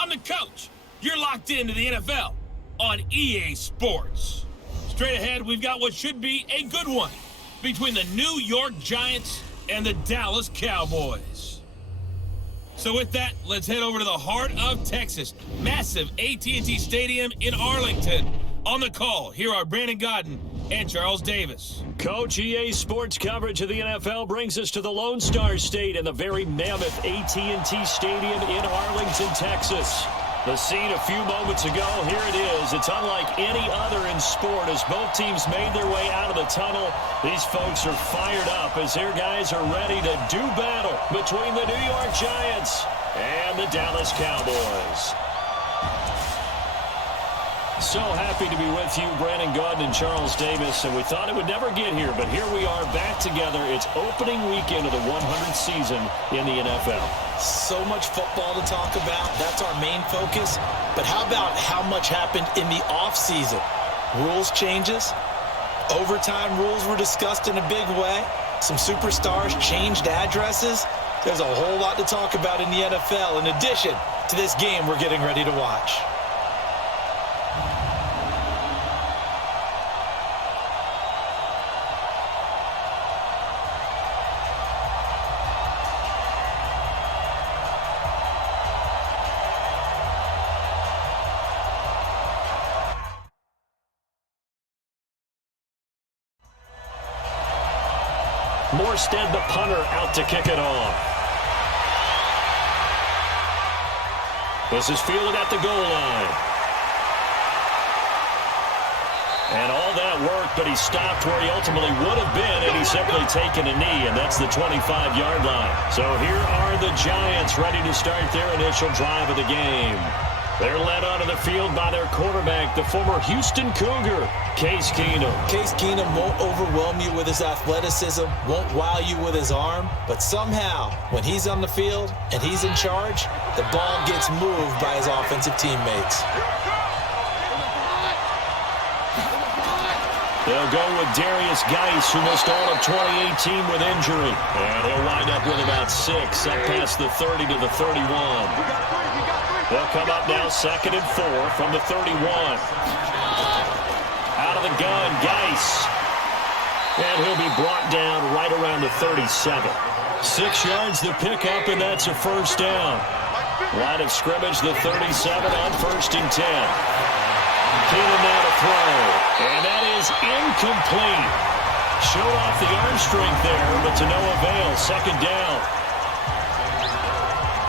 I'm the coach. You're locked into the NFL on EA Sports. Straight ahead, we've got what should be a good one between the New York Giants and the Dallas Cowboys. So with that, let's head over to the heart of Texas. Massive AT&T Stadium in Arlington. On the call, here are Brandon Godden and Charles Davis. Coach, EA Sports coverage of the NFL brings us to the Lone Star State and the very mammoth AT&T Stadium in Arlington, Texas. The scene a few moments ago, here it is. It's unlike any other in sport as both teams made their way out of the tunnel. These folks are fired up as their guys are ready to do battle between the New York Giants and the Dallas Cowboys. So happy to be with you, Brandon Godden and Charles Davis, and we thought it would never get here, but here we are back together. It's opening weekend of the 100th season in the NFL. So much football to talk about. That's our main focus. But how about how much happened in the offseason? Rules changes. Overtime rules were discussed in a big way. Some superstars changed addresses. There's a whole lot to talk about in the NFL in addition to this game we're getting ready to watch. Morstead, the punter, out to kick it off. This is fielded at the goal line. And all that worked, but he stopped where he ultimately would have been had he simply taken a knee, and that's the 25-yard line. So here are the Giants ready to start their initial drive of the game. They're led onto the field by their quarterback, the former Houston Cougar, Case Keenum. Case Keenum won't overwhelm you with his athleticism, won't wow you with his arm, but somehow, when he's on the field and he's in charge, the ball gets moved by his offensive teammates. They'll go with Darius Geis, who missed all of 2018 with injury. And he'll wind up with about 6, up past the 30 to the 31. They'll come up now 2nd and 4 from the 31. Out of the gun, Geis. And he'll be brought down right around the 37. 6 yards the pickup, and that's a first down. Line of scrimmage, the 37 on 1st and 10. Keenum now to throw. And that is incomplete. Showed off the arm strength there, but to no avail. 2nd down.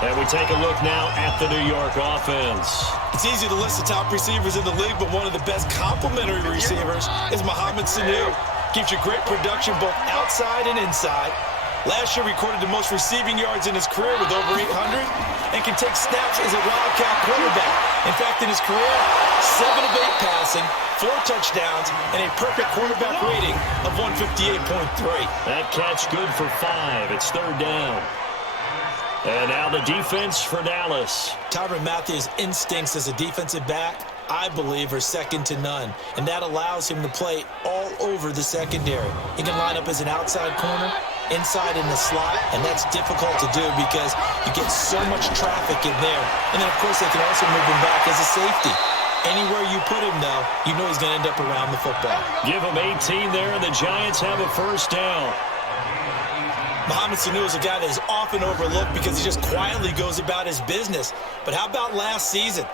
And we take a look now at the New York offense. It's easy to list the top receivers in the league, but one of the best complementary receivers is Mohamed Sanu. Gives you great production both outside and inside. Last year recorded the most receiving yards in his career with over 800 and can take snaps as a Wildcat quarterback. In fact, in his career, 7 of 8 passing, 4 touchdowns, and a perfect quarterback rating of 158.3. That catch good for 5. It's 3rd down. And now the defense for Dallas. Tyrann Mathieu's instincts as a defensive back, I believe, are second to none. And that allows him to play all over the secondary. He can line up as an outside corner, inside in the slot, and that's difficult to do because you get so much traffic in there. And then, of course, they can also move him back as a safety. Anywhere you put him, though, you know he's going to end up around the football. Give him 18 there, and the Giants have a first down. Mohamed Sanu is a guy that is often overlooked because he just quietly goes about his business. But how about last season?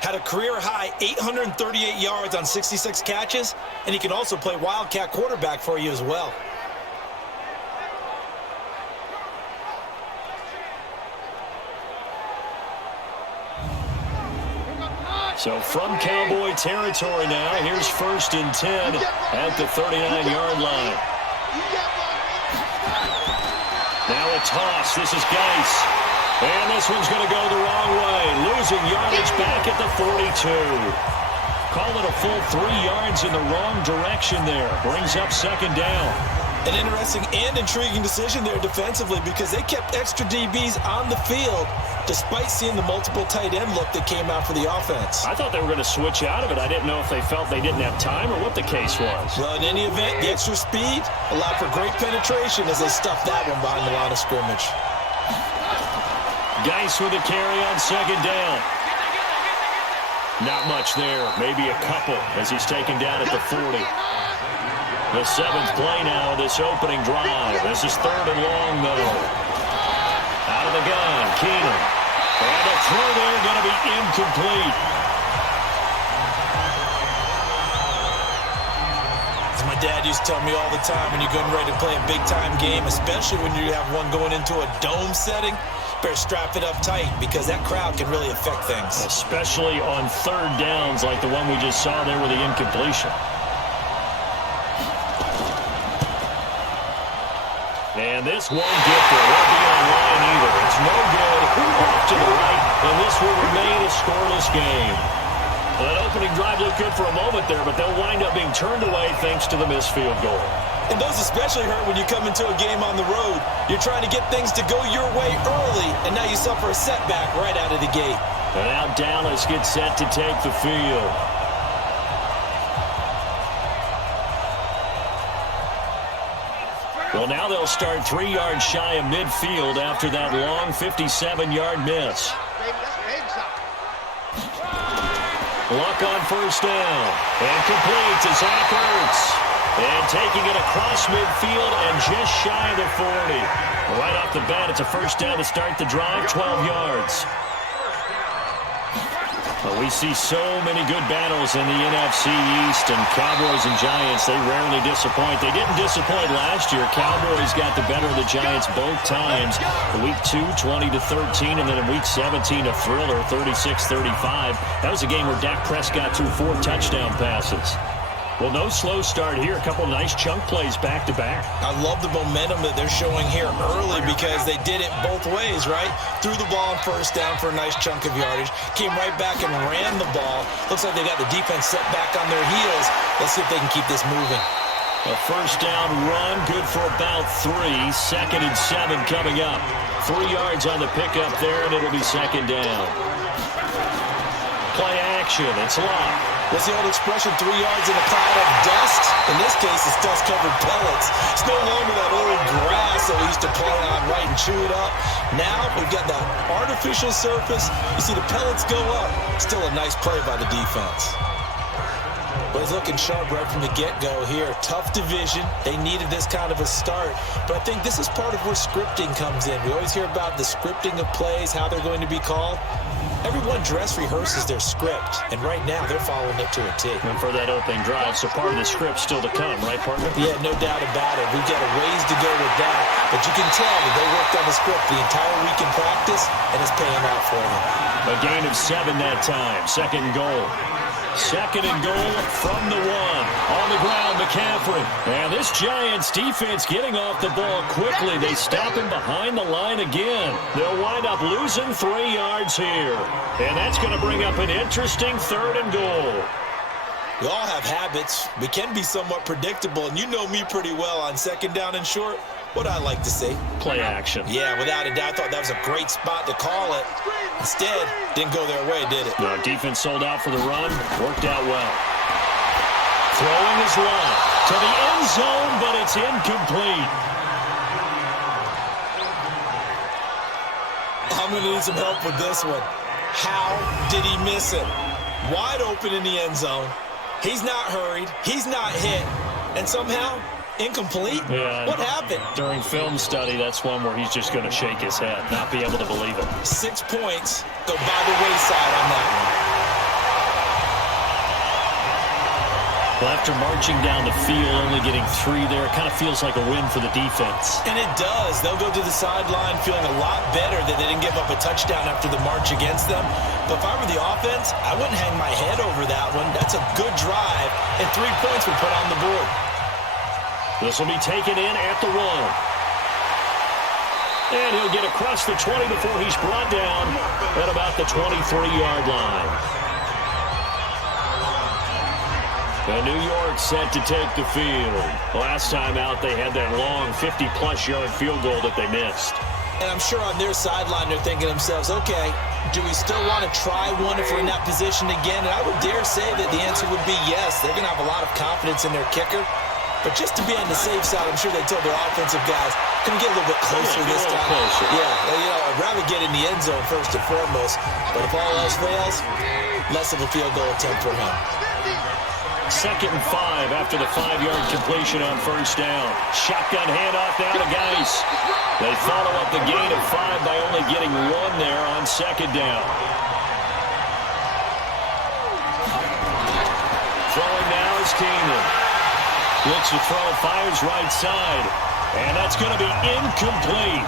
Had a career-high 838 yards on 66 catches, and he can also play Wildcat quarterback for you as well. So from Cowboy territory now, here's 1st and 10 at the 39-yard line. Now a toss. This is Geis. And this one's going to go the wrong way. Losing yardage back at the 42. Call it a full 3 yards in the wrong direction there. Brings up 2nd down. An interesting and intriguing decision there defensively because they kept extra DBs on the field despite seeing the multiple tight end look that came out for the offense. I thought they were going to switch out of it. I didn't know if they felt they didn't have time or what the case was. Well, in any event, the extra speed allowed for great penetration as they stuffed that one behind the line of scrimmage. Geis with a carry on 2nd down. Not much there, maybe a couple as he's taken down at the 40. The 7th play now of this opening drive. This is 3rd and long, though. Out of the gun, Keenum. And the throw there going to be incomplete. As my dad used to tell me all the time, when you're getting ready to play a big-time game, especially when you have one going into a dome setting, better strap it up tight because that crowd can really affect things. Especially on 3rd downs like the one we just saw there with the incompletion. And this won't get there. Won't be on line either. It's no good. Off to the right, and this will remain a scoreless game. Well, that opening drive looked good for a moment there, but they'll wind up being turned away thanks to the missed field goal. And those especially hurt when you come into a game on the road. You're trying to get things to go your way early, and now you suffer a setback right out of the gate. And now Dallas gets set to take the field. Well, now they'll start 3 yards shy of midfield after that long 57-yard miss. Luck on 1st down. And complete to Zach Ertz. And taking it across midfield and just shy of the 40. Right off the bat, it's a 1st down to start the drive, 12 yards. Well, we see so many good battles in the NFC East, and Cowboys and Giants, they rarely disappoint. They didn't disappoint last year. Cowboys got the better of the Giants both times. Week 2, 20-13, and then in Week 17, a thriller, 36-35. That was a game where Dak Prescott threw 4 touchdown passes. Well, no slow start here. A couple nice chunk plays back-to-back. I love the momentum that they're showing here early because they did it both ways, right? Threw the ball on 1st down for a nice chunk of yardage, came right back and ran the ball. Looks like they got the defense set back on their heels. Let's see if they can keep this moving. A 1st down run, good for about 3. 2nd and 7 coming up. 3 yards on the pickup there, and it'll be 2nd down. Play action, it's locked. What's the old expression, 3 yards in a cloud of dust? In this case, it's dust-covered pellets. It's no longer that old grass that we used to play on, right, and chew it up. Now we've got the artificial surface. You see the pellets go up. Still a nice play by the defense. But he's looking sharp right from the get-go here. Tough division. They needed this kind of a start. But I think this is part of where scripting comes in. We always hear about the scripting of plays, how they're going to be called. Everyone dress rehearses their script, and right now they're following it to a T. And for that opening drive, so part of the script still to come, right, partner? Yeah, no doubt about it. We've got a ways to go with that, but you can tell that they worked on the script the entire week in practice, and it's paying off for them. A gain of 7 that time, 2nd and goal. 2nd and goal from the 1. On the ground, McCaffrey. And this Giants defense getting off the ball quickly. They stop him behind the line again. They'll wind up losing 3 yards here. And that's going to bring up an interesting 3rd and goal. We all have habits. We can be somewhat predictable, and you know me pretty well on 2nd down and short. What I like to see? Play action. Yeah, without a doubt. I thought that was a great spot to call it. Instead, didn't go their way, did it? No, defense sold out for the run. Worked out well. Throwing his line to the end zone, but it's incomplete. I'm going to need some help with this one. How did he miss it? Wide open in the end zone. He's not hurried. He's not hit. And somehow, incomplete? Yeah. What happened? During film study, that's one where he's just going to shake his head, not be able to believe it. 6 points go by the wayside on that one. Well, after marching down the field, only getting 3 there, it kind of feels like a win for the defense. And it does. They'll go to the sideline feeling a lot better that they didn't give up a touchdown after the march against them. But if I were the offense, I wouldn't hang my head over that one. That's a good drive, and 3 points were put on the board. This will be taken in at the 1. And he'll get across the 20 before he's brought down at about the 23-yard line. And New York set to take the field. Last time out, they had that long 50-plus yard field goal that they missed. And I'm sure on their sideline, they're thinking to themselves, okay, do we still want to try one if we're in that position again? And I would dare say that the answer would be yes. They're going to have a lot of confidence in their kicker. But just to be on the safe side, I'm sure they told their offensive guys, Can we get a little bit closer this time? Closer. Yeah, I'd rather get in the end zone first and foremost. But if all else fails, less of a field goal attempt for him. 2nd and 5 after the 5-yard completion on first down. Shotgun handoff now to Geis. They follow up the gain of 5 by only getting 1 there on 2nd down. Throwing now is Keenan. Looks to throw, fires right side. And that's going to be incomplete.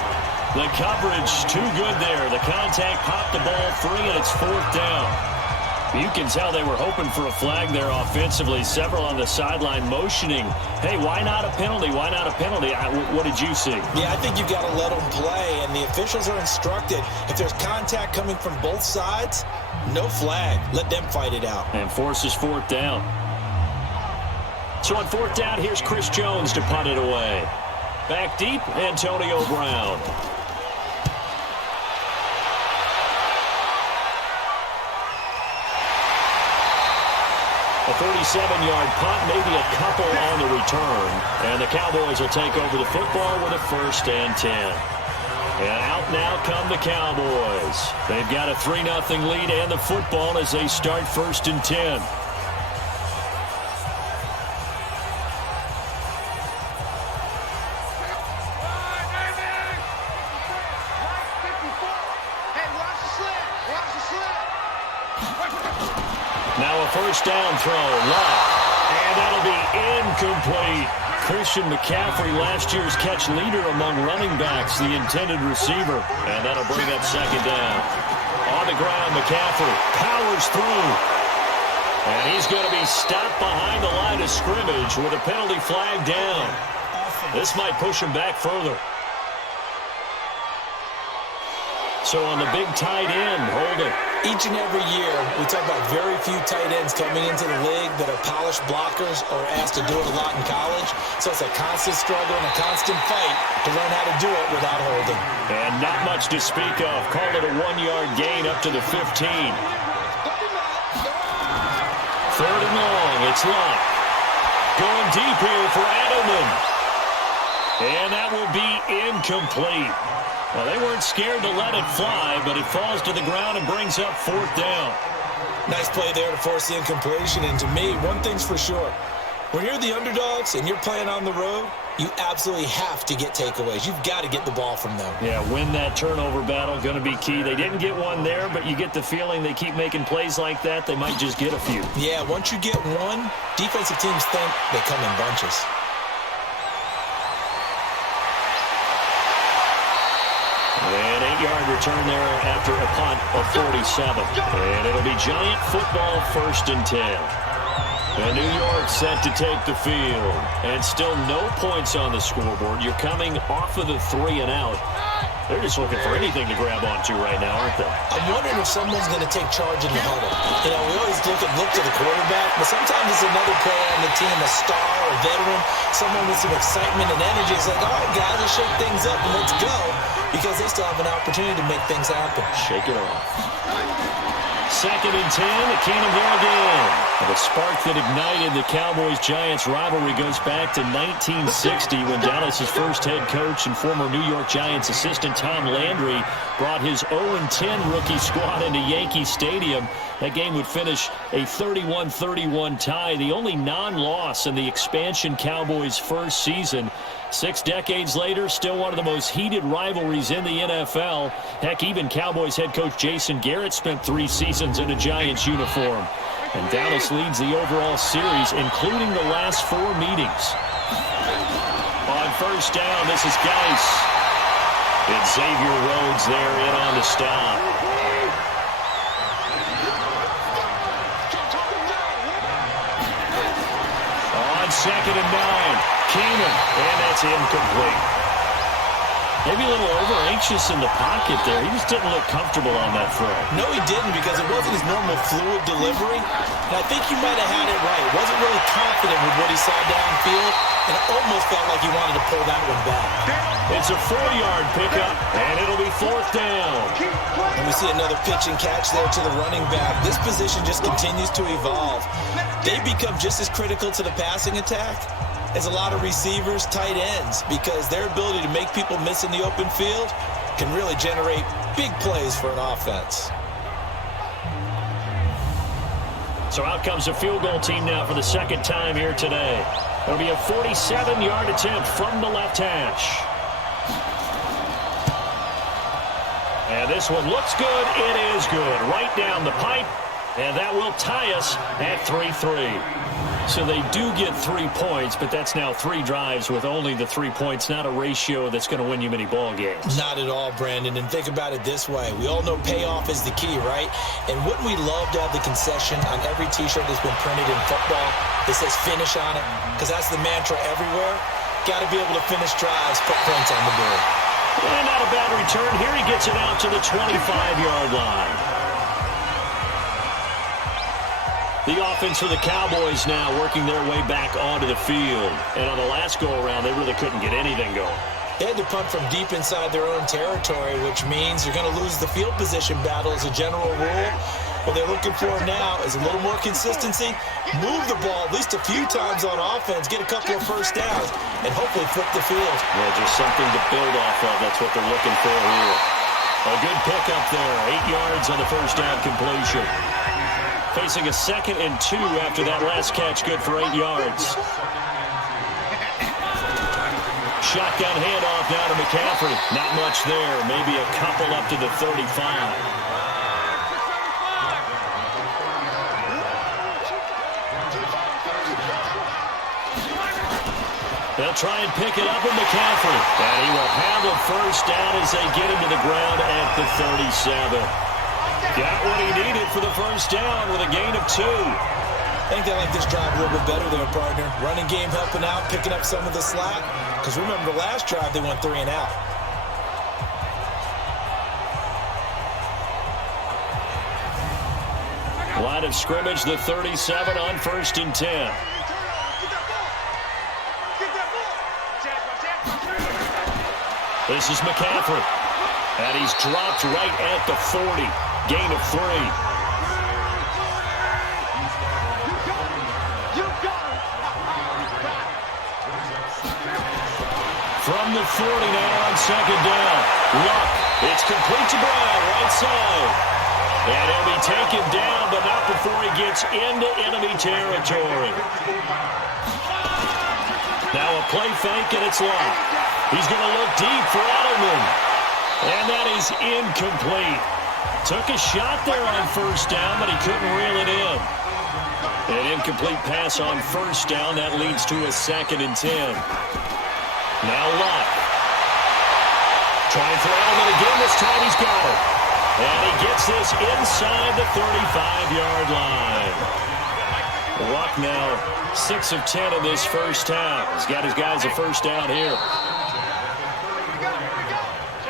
The coverage too good there. The contact popped the ball free, and it's 4th down. You can tell they were hoping for a flag there offensively. Several on the sideline motioning, hey, why not a penalty? Why not a penalty? What did you see? Yeah, I think you've got to let them play, and the officials are instructed. If there's contact coming from both sides, no flag. Let them fight it out. And forces 4th down. So on 4th down, here's Chris Jones to punt it away. Back deep, Antonio Brown. A 47-yard punt, maybe a couple on the return. And the Cowboys will take over the football with a 1st and 10. And out now come the Cowboys. They've got a 3-0 lead and the football as they start 1st and 10. Now a 1st down throw, left, and that'll be incomplete. Christian McCaffrey, last year's catch leader among running backs, the intended receiver, and that'll bring up 2nd down. On the ground, McCaffrey powers through, and he's going to be stopped behind the line of scrimmage with a penalty flag down. This might push him back further. So on the big tight end, Holden. Each and every year, we talk about very few tight ends coming into the league that are polished blockers or asked to do it a lot in college. So it's a constant struggle and a constant fight to learn how to do it without holding. And not much to speak of. Call it a 1-yard gain up to the 15. 3rd and long. It's Locke. Going deep here for Edelman. And that will be incomplete. Well, they weren't scared to let it fly, but it falls to the ground and brings up 4th down. Nice play there to force the incompletion. And to me, one thing's for sure. When you're the underdogs and you're playing on the road, you absolutely have to get takeaways. You've got to get the ball from them. Yeah, win that turnover battle, going to be key. They didn't get one there, but you get the feeling they keep making plays like that, they might just get a few. Yeah, once you get one, defensive teams think they come in bunches. An 8-yard return there after a punt of 47. And it'll be Giant football 1st and 10. And New York set to take the field. And still no points on the scoreboard. You're coming off of the 3 and out. They're just looking for anything to grab onto right now, aren't they? I'm wondering if someone's going to take charge in the huddle. You know, we always look to the quarterback, but sometimes it's another player on the team, a star, a veteran, someone with some excitement and energy. It's like, all right, guys, let's shake things up and let's go, because they still have an opportunity to make things happen. Shake it off. 2nd and 10, Keenum here again. And the spark that ignited the Cowboys-Giants rivalry goes back to 1960 when Dallas's first head coach and former New York Giants assistant Tom Landry brought his 0-10 rookie squad into Yankee Stadium. That game would finish a 31-31 tie, the only non-loss in the expansion Cowboys' first season. 6 decades later, still one of the most heated rivalries in the NFL. Heck, even Cowboys head coach Jason Garrett spent 3 seasons in a Giants uniform. And Dallas leads the overall series, including the last 4 meetings. On first down, this is Geis. It's Xavier Rhodes there in on the stop. On 2nd and 9, Keenan, and that's incomplete. Maybe a little over-anxious in the pocket there. He just didn't look comfortable on that throw. No, he didn't, because it wasn't his normal fluid delivery. And I think he might have had it right. Wasn't really confident with what he saw downfield, and it almost felt like he wanted to pull that one back. It's a 4-yard pickup, and it'll be 4th down. And we see another pitch and catch there to the running back. This position just continues to evolve. They become just as critical to the passing attack is a lot of receivers, tight ends, because their ability to make people miss in the open field can really generate big plays for an offense. So out comes a field goal team now for the second time here today. It'll be a 47-yard attempt from the left hash. And this one looks good. It is good. Right down the pipe. And that will tie us at 3-3. So they do get 3 points, but that's now 3 drives with only the 3 points, not a ratio that's going to win you many ball games. Not at all, Brandon. And think about it this way. We all know payoff is the key, right? And wouldn't we love to have the concession on every T-shirt that's been printed in football that says finish on it? Because that's the mantra everywhere. Got to be able to finish drives, put points on the board. And not a bad return. Here he gets it out to the 25-yard line. The offense for the Cowboys now working their way back onto the field. And on the last go-around, they really couldn't get anything going. They had to punt from deep inside their own territory, which means you're going to lose the field position battle as a general rule. What they're looking for now is a little more consistency, move the ball at least a few times on offense, get a couple of first downs, and hopefully flip the field. Yeah, just something to build off of. That's what they're looking for here. A good pickup there. 8 yards on the first down completion. Facing a 2nd and 2 after that last catch, good for 8 yards. Shotgun handoff now to McCaffrey. Not much there. Maybe a couple up to the 35. They'll try and pick it up with McCaffrey. And he will have a first down as they get him to the ground at the 37. Got what he needed for the first down with a gain of 2. I think they like this drive a little bit better there, partner. Running game helping out, picking up some of the slack. Because remember, the last drive they went 3 and out. Line of scrimmage, the 37 on 1st and 10. This is McCaffrey. And he's dropped right at the 40. Gain of 3. From the 40 now on 2nd down. Luck. It's complete to Brown, right side. And he'll be taken down, but not before he gets into enemy territory. Now a play fake, and it's Luck. He's going to look deep for Edelman. And that is incomplete. Took a shot there on 1st down, but he couldn't reel it in. An incomplete pass on 1st down. That leads to a 2nd and 10. Now Luck. Trying for Edelman again. This time he's got it. And he gets this inside the 35-yard line. Luck now 6 of 10 in this first half. He's got his guys a first down here.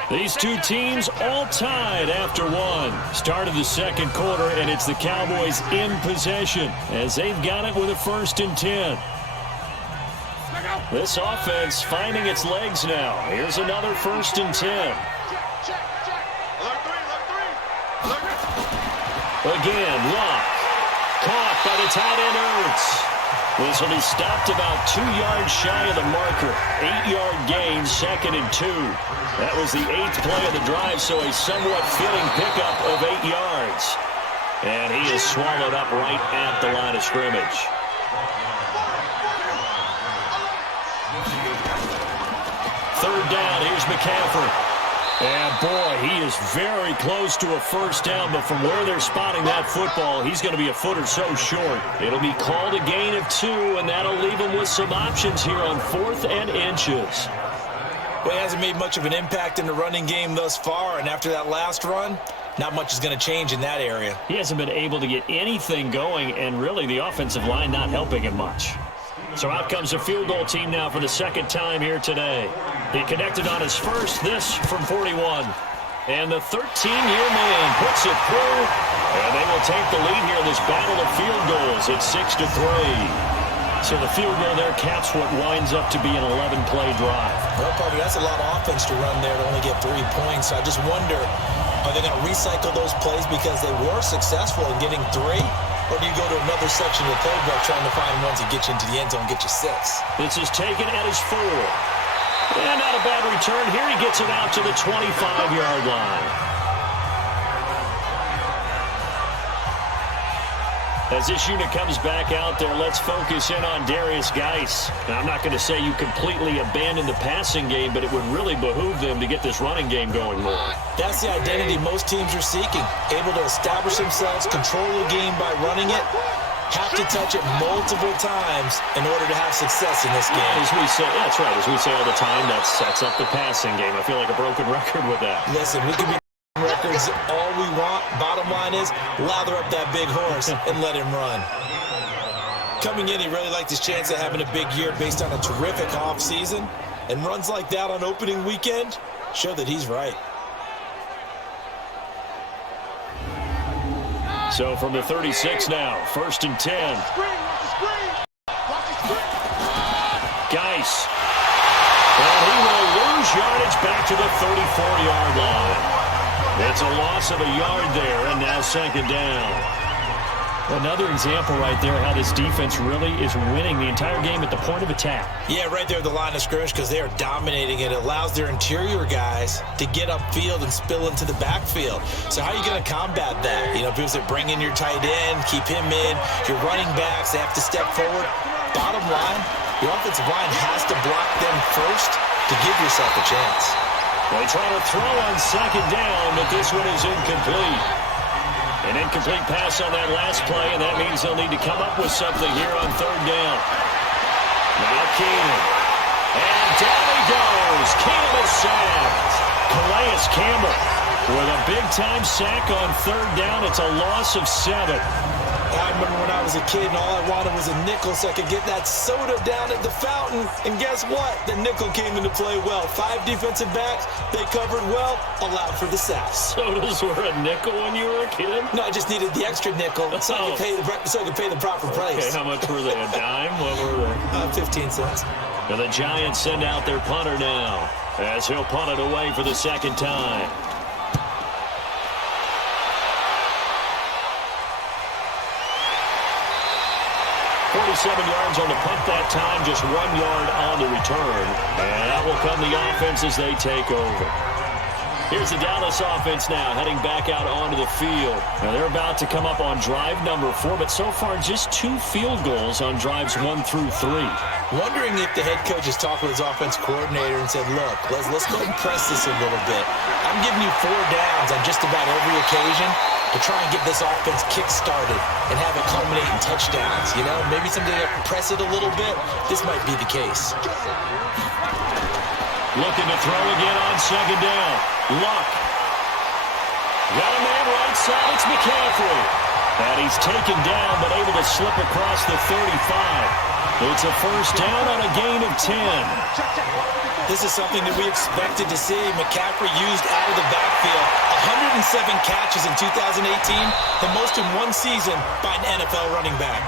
These two teams all tied after 1. Start of the 2nd quarter, and it's the Cowboys in possession as they've got it with a 1st and 10. This offense finding its legs now. Here's another 1st and 10. Again, Luck. Caught by the tight end Ertz. This will be stopped about 2 yards shy of the marker. 8-yard gain, 2nd and 2. That was the 8th play of the drive, so a somewhat fitting pickup of 8 yards. And he is swallowed up right at the line of scrimmage. Third down, here's McCaffrey. And boy, he is very close to a first down, but from where they're spotting that football, he's going to be a foot or so short. It'll be called a gain of 2, and that'll leave him with some options here on 4th and inches. Well, he hasn't made much of an impact in the running game thus far, and after that last run, not much is going to change in that area. He hasn't been able to get anything going, and really the offensive line not helping him much. So out comes a field goal team now for the 2nd time here today. He connected on his first, this from 41. And the 13-year man puts it through, and they will take the lead here in this battle of field goals. It's 6-3. So the field goal there caps what winds up to be an 11-play drive. Well, partner, that's a lot of offense to run there to only get 3 points. I just wonder, are they going to recycle those plays because they were successful in getting 3? or do you go to another section of the playbook trying to find ones that get you into the end zone and get you 6? This is taken at his 4. And not a bad return. Here he gets it out to the 25-yard line. As this unit comes back out there, let's focus in on Darius Geis. Now, I'm not going to say you completely abandon the passing game, but it would really behoove them to get this running game going more. That's the identity most teams are seeking. Able to establish themselves, control the game by running it, have to touch it multiple times in order to have success in this game. As we say, that's right. As we say all the time, that sets up the passing game. I feel like a broken record with that. Listen, we can be records all we want. Bottom line is, lather up that big horse and let him run. Coming in, he really liked his chance of having a big year based on a terrific offseason. And runs like that on opening weekend show that he's right. So from the 36 now, 1st and 10. Geis. And he will lose yardage back to the 34-yard line. It's a loss of a yard there, and now 2nd down. Another example right there how this defense really is winning the entire game at the point of attack. Yeah, right there at the line of scrimmage because they are dominating it. It allows their interior guys to get upfield and spill into the backfield. So how are you going to combat that? You know, because they bring in your tight end, keep him in. Your running backs, they have to step forward. Bottom line, your offensive line has to block them first to give yourself a chance. They try to throw on 2nd down, but this one is incomplete. An incomplete pass on that last play, and that means they'll need to come up with something here on 3rd down. Now Keenan. And down he goes. Keenan is sacked. Calais Campbell with a big-time sack on 3rd down. It's a loss of 7. I remember when I was a kid and all I wanted was a nickel so I could get that soda down at the fountain. And guess what? The nickel came into play well. 5 defensive backs, they covered well, allowed for the sacks. Sodas were a nickel when you were a kid? No, I just needed the extra nickel so I could pay the proper price. Okay, how much were they? A dime? What were they? 15 cents. And the Giants send out their punter now as he'll punt it away for the 2nd time. 47 yards on the punt that time, just 1 yard on the return. And that will come the offense as they take over. Here's the Dallas offense now, heading back out onto the field. Now they're about to come up on drive number 4, but so far just 2 field goals on drives 1 through 3. Wondering if the head coach has talked with his offense coordinator and said, look, let's go ahead and press this a little bit. I'm giving you 4 downs on just about every occasion to try and get this offense kick-started and have it culminate in touchdowns. You know, maybe someday press it a little bit. This might be the case. Looking to throw again on 2nd down. Luck. Got a man right side. It's McCaffrey. And he's taken down but able to slip across the 35. It's a 1st down on a gain of 10. This is something that we expected to see. McCaffrey used out of the backfield. 107 catches in 2018, the most in one season by an NFL running back.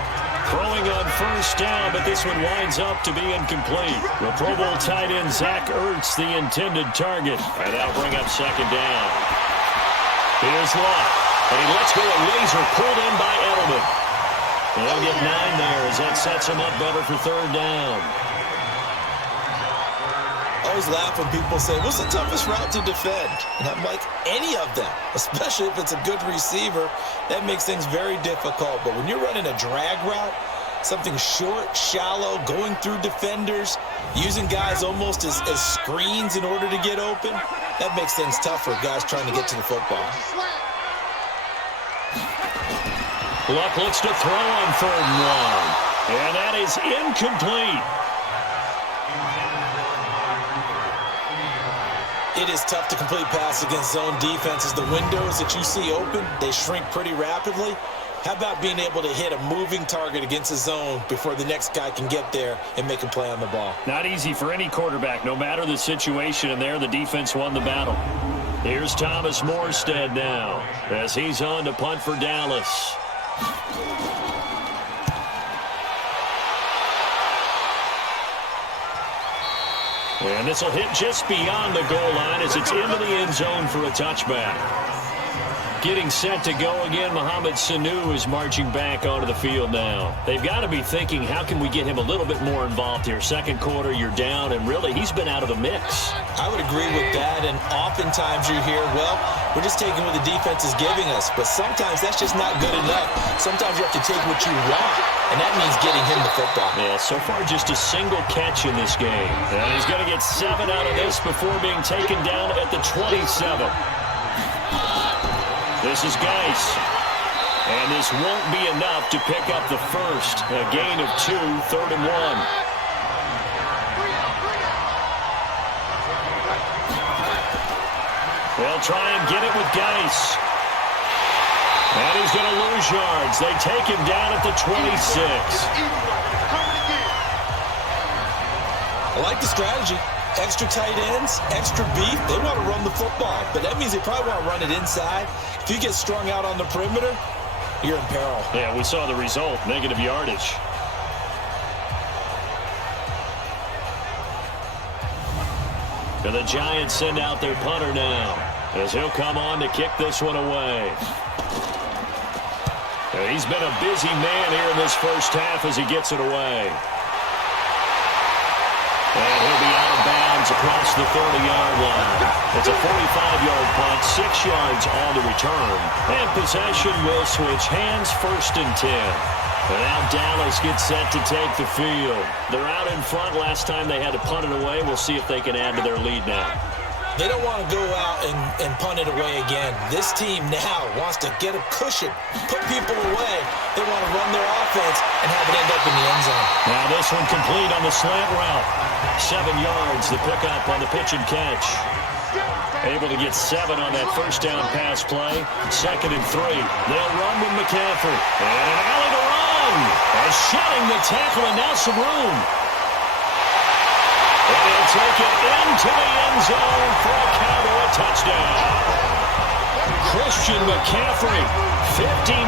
Throwing on 1st down, but this one winds up to be incomplete. The Pro Bowl tight end Zach Ertz, the intended target. And that'll bring up 2nd down. Here's Luck. And he lets go a laser pulled in by Edelman. And they'll get 9 there as that sets him up better for 3rd down. I always laugh when people say, what's the toughest route to defend? And I'm like, any of them, especially if it's a good receiver. That makes things very difficult. But when you're running a drag route, something short, shallow, going through defenders, using guys almost as screens in order to get open, that makes things tough for guys trying to get to the football. Luck looks to throw on 3rd and 1. And that is incomplete. It is tough to complete passes against zone defenses. The windows that you see open, they shrink pretty rapidly. How about being able to hit a moving target against a zone before the next guy can get there and make a play on the ball? Not easy for any quarterback, no matter the situation, and there the defense won the battle. Here's Thomas Morstead now as he's on to punt for Dallas. And this will hit just beyond the goal line as it's into the end zone for a touchback. Getting set to go again, Mohamed Sanu is marching back onto the field now. They've got to be thinking, how can we get him a little bit more involved here? Second quarter, you're down, and really, he's been out of the mix. I would agree with that, and oftentimes you hear, well, we're just taking what the defense is giving us, but sometimes that's just not good enough. Sometimes you have to take what you want, and that means getting him the football. Yeah, so far just a single catch in this game. And he's going to get 7 out of this before being taken down at the 27. This is Geis. And this won't be enough to pick up the first. A gain of 2, 3rd and 1. They'll try and get it with Geis. And he's going to lose yards. They take him down at the 26. I like the strategy. Extra tight ends, extra beef. They want to run the football, but that means they probably want to run it inside. If you get strung out on the perimeter, you're in peril. Yeah, we saw the result, negative yardage. And the Giants send out their punter now, as he'll come on to kick this one away. And he's been a busy man here in this first half as he gets it away. And he'll be out of bounds across the 30-yard line. It's a 45-yard punt, 6 yards on the return. And possession will switch hands, 1st and 10. And now Dallas gets set to take the field. They're out in front. Last time they had to punt it away. We'll see if they can add to their lead now. They don't want to go out and punt it away again. This team now wants to get a cushion, put people away. They want to run their offense and have it end up in the end zone. Now this one complete on the slant route. 7 yards, the pickup on the pitch and catch. Able to get 7 on that first down pass play. 2nd and 3. They'll run with McCaffrey. And an alley to run. And shedding the tackle, and now some room. And he'll take it into the end zone for a Cowboy touchdown. Christian McCaffrey, 59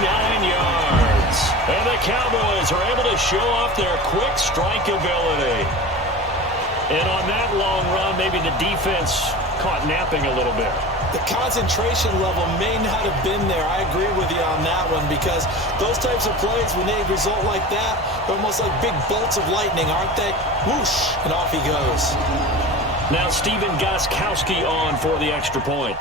yards. And the Cowboys are able to show off their quick strike ability. And on that long run, maybe the defense caught napping a little bit. The concentration level may not have been there. I agree with you on that one, because those types of plays, when they result like that, they're almost like big bolts of lightning, aren't they? Whoosh, and off he goes. Now Steven Gostkowski on for the extra point.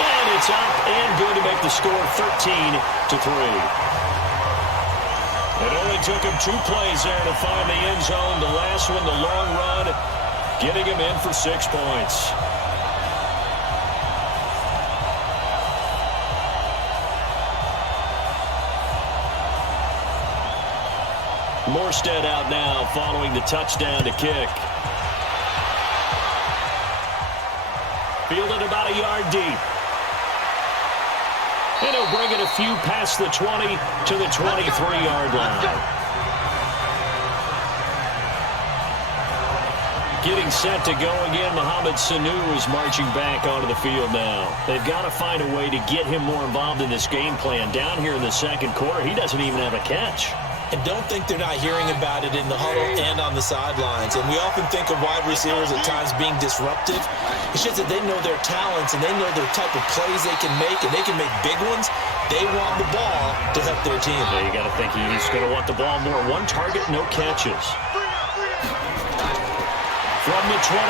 And it's up and good to make the score 13-3. It only took him 2 plays there to find the end zone. The last one, the long run, getting him in for 6 points. Morstead out now following the touchdown to kick. Fielded about a yard deep. And he'll bring it a few past the 20 to the 23-yard line. Getting set to go again, Mohamed Sanu is marching back onto the field now. They've got to find a way to get him more involved in this game plan. Down here in the second quarter, he doesn't even have a catch. And don't think they're not hearing about it in the huddle and on the sidelines. And we often think of wide receivers at times being disruptive. It's just that they know their talents and they know their type of plays they can make, and they can make big ones. They want the ball to help their team. Yeah, you got to think he's going to want the ball more. 1 target, no catches. From the 27,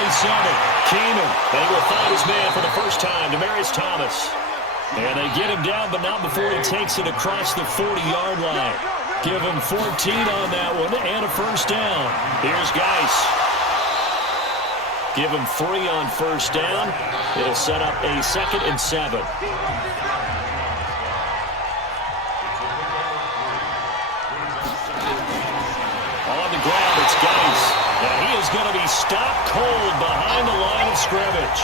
Keenum. They will find his man for the first time, Demaryius Thomas. And they get him down, but not before he takes it across the 40-yard line. Give him 14 on that one and a first down. Here's Geis. Give him 3 on first down. It'll set up a 2nd and 7. On the ground, it's Geis. And he is going to be stopped cold behind the line of scrimmage.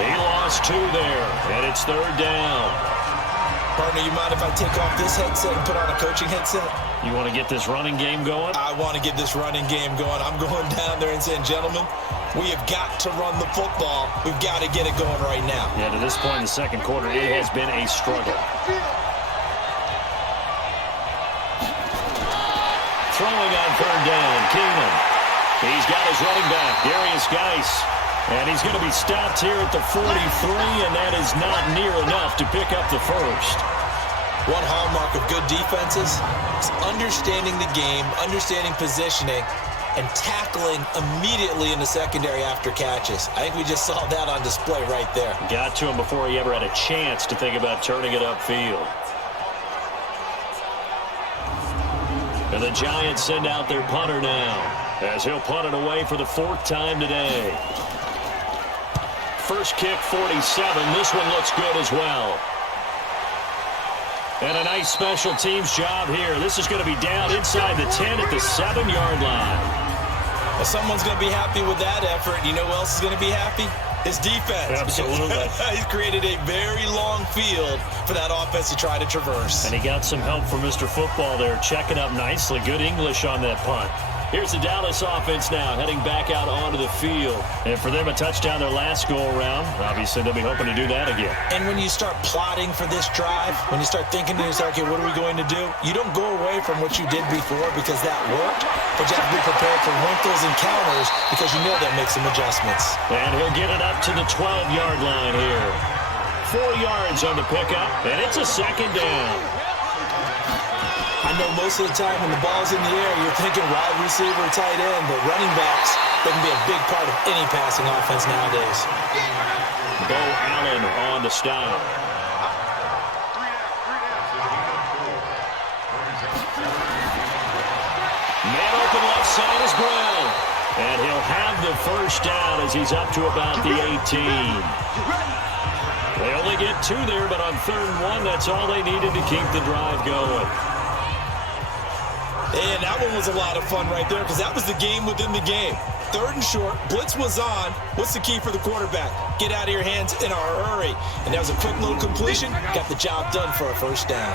He lost 2 there, and it's 3rd down. Partner, you mind if I take off this headset and put on a coaching headset? You want to get this running game going? I want to get this running game going. I'm going down there and saying, gentlemen, we have got to run the football. We've got to get it going right now. Yeah, to this point in the second quarter, it has been a struggle. Throwing on 3rd down, Keenum. He's got his running back, Darius Geis. And he's going to be stopped here at the 43, and that is not near enough to pick up the first. One hallmark of good defenses is understanding the game, understanding positioning, and tackling immediately in the secondary after catches. I think we just saw that on display right there. Got to him before he ever had a chance to think about turning it upfield. And the Giants send out their punter now, as he'll punt it away for the 4th time today. First kick, 47. This one looks good as well. And a nice special teams job here. This is going to be down inside the 10 at the 7-yard line. Well, someone's going to be happy with that effort. You know who else is going to be happy? His defense. Absolutely. He's created a very long field for that offense to try to traverse. And he got some help from Mr. Football there, checking up nicely. Good English on that punt. Here's the Dallas offense now, heading back out onto the field. And for them, a touchdown their last go-around. Obviously, they'll be hoping to do that again. And when you start plotting for this drive, when you start thinking to yourself, okay, what are we going to do? You don't go away from what you did before because that worked, but you have to be prepared for wrinkles and counters because you know they'll make some adjustments. And he'll get it up to the 12-yard line here. 4 yards on the pickup, and it's a 2nd down. I know most of the time when the ball's in the air, you're thinking wide receiver, tight end, but running backs, they can be a big part of any passing offense nowadays. Bo Allen on the stop. Man open left side is Brown. And he'll have the first down as he's up to about the 18. They only get 2 there, but on 3rd and 1, that's all they needed to keep the drive going. And that one was a lot of fun right there because that was the game within the game. 3rd and short, blitz was on. What's the key for the quarterback? Get out of your hands in a hurry. And that was a quick little completion. Got the job done for a first down.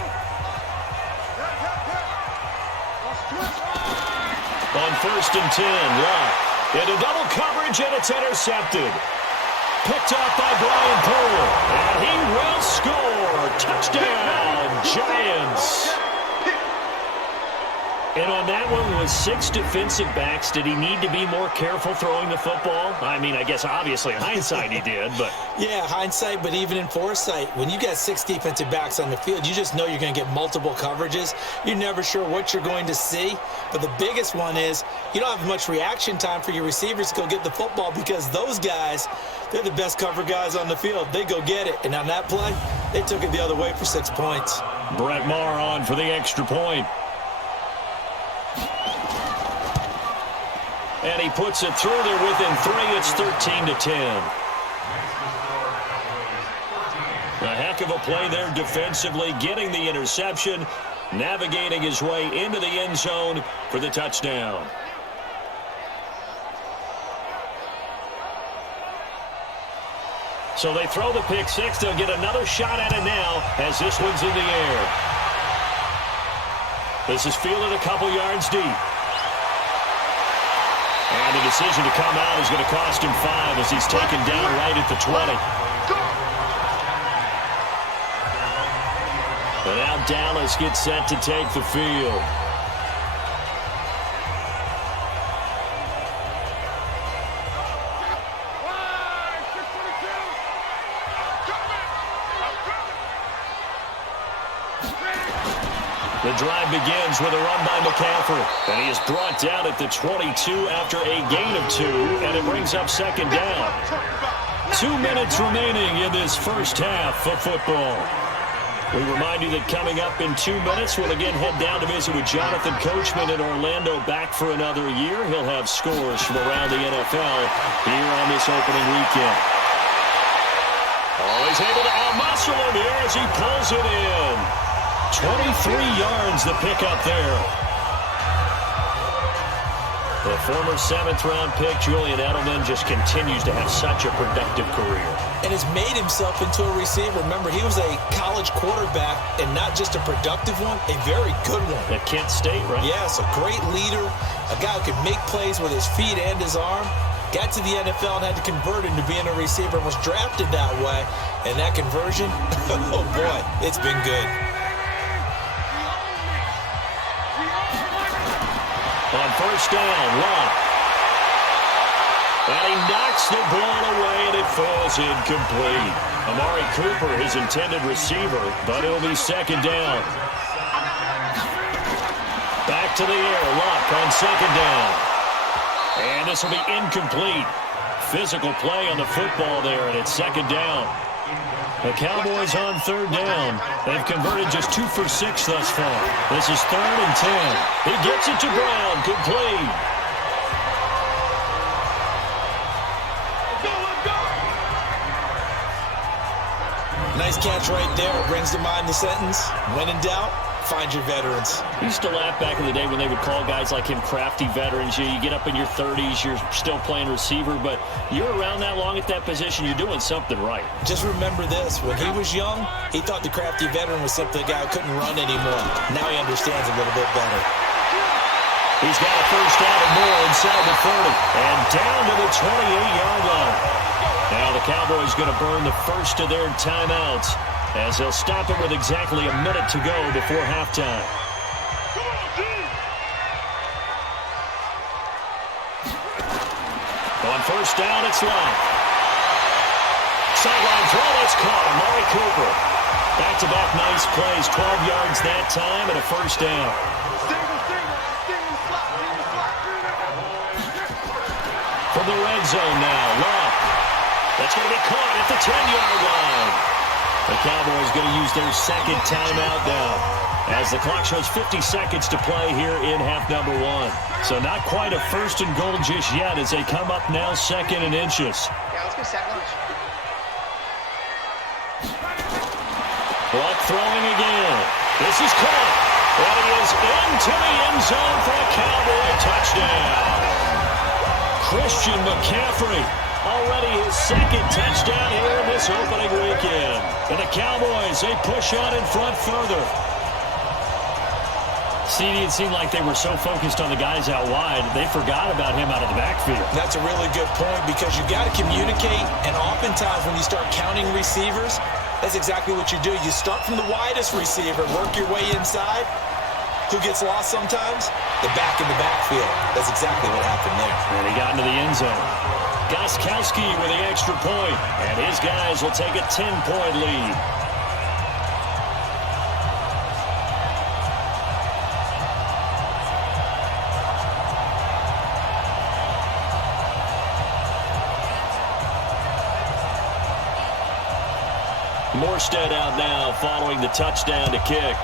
On 1st and 10, Locke into double coverage, and it's intercepted. Picked up by Brian Poole. And he will score. Touchdown, Giants. And on that one, with 6 defensive backs, did he need to be more careful throwing the football? I mean, I guess obviously in hindsight he did, but... Yeah, hindsight, but even in foresight, when you got 6 defensive backs on the field, you just know you're going to get multiple coverages. You're never sure what you're going to see. But the biggest one is you don't have much reaction time for your receivers to go get the football because those guys, they're the best cover guys on the field. They go get it. And on that play, they took it the other way for 6 points. Brett Maher on for the extra point. And he puts it through there within 3. It's 13-10. A heck of a play there defensively, getting the interception, navigating his way into the end zone for the touchdown. So they throw the pick 6. They'll get another shot at it now as this one's in the air. This is fielded a couple yards deep. And the decision to come out is going to cost him 5 as he's taken down right at the 20. And now Dallas gets set to take the field. The drive begins with a run by McCaffrey. And he is brought down at the 22 after a gain of 2. And it brings up 2nd down. 2 minutes remaining in this first half of football. We remind you that coming up in 2 minutes, we'll again head down to visit with Jonathan Coachman in Orlando, back for another year. He'll have scores from around the NFL here on this opening weekend. Always able to out-muscle him here as he pulls it in. 23 yards the pickup there. The former 7th-round pick, Julian Edelman, just continues to have such a productive career. And has made himself into a receiver. Remember, he was a college quarterback, and not just a productive one, a very good one. At Kent State, right? Yes, a great leader, a guy who could make plays with his feet and his arm. Got to the NFL and had to convert into being a receiver and was drafted that way. And that conversion, oh boy, it's been good. On first down, Locke. And he knocks the ball away, and it falls incomplete. Amari Cooper, his intended receiver, but it'll be second down. Back to the air, Luck on second down. And this will be incomplete. Physical play on the football there, and it's second down. The Cowboys on third down. They've converted just 2 for 6 thus far. This is 3rd and 10. He gets it to Brown, complete. Nice catch right there. Brings to mind the sentence, when in doubt, find your veterans. I used to laugh back in the day when they would call guys like him crafty veterans. You get up in your 30s, you're still playing receiver, but you're around that long at that position, you're doing something right. Just remember this. When he was young, he thought the crafty veteran was simply a guy who couldn't run anymore. Now he understands a little bit better. He's got a first down and more inside the 30. And down to the 28-yard line. Now the Cowboys going to burn the first of their timeouts as they'll stop it with exactly a minute to go before halftime. On first down, it's Love. Sideline throw, that's caught. Amari Cooper. Back-to-back nice plays, 12 yards that time and a first down. From the red zone now, Love. That's going to be caught at the 10-yard line. The Cowboys going to use their second timeout now as the clock shows 50 seconds to play here in half number 1. So not quite a first and goal just yet as they come up now second and inches. Yeah, let's go sack lunch. Luck throwing again. This is caught. And he is into the end zone for a Cowboy touchdown. Christian McCaffrey. Already his second touchdown here in this opening weekend. And the Cowboys, they push on in front further. CD, it seemed like they were so focused on the guys out wide, they forgot about him out of the backfield. That's a really good point because you got to communicate, and oftentimes when you start counting receivers, that's exactly what you do. You start from the widest receiver, work your way inside. Who gets lost sometimes? The back in the backfield. That's exactly what happened there. And he got into the end zone. Gostkowski with the extra point, and his guys will take a 10-point lead. Morstead out now following the touchdown to kick.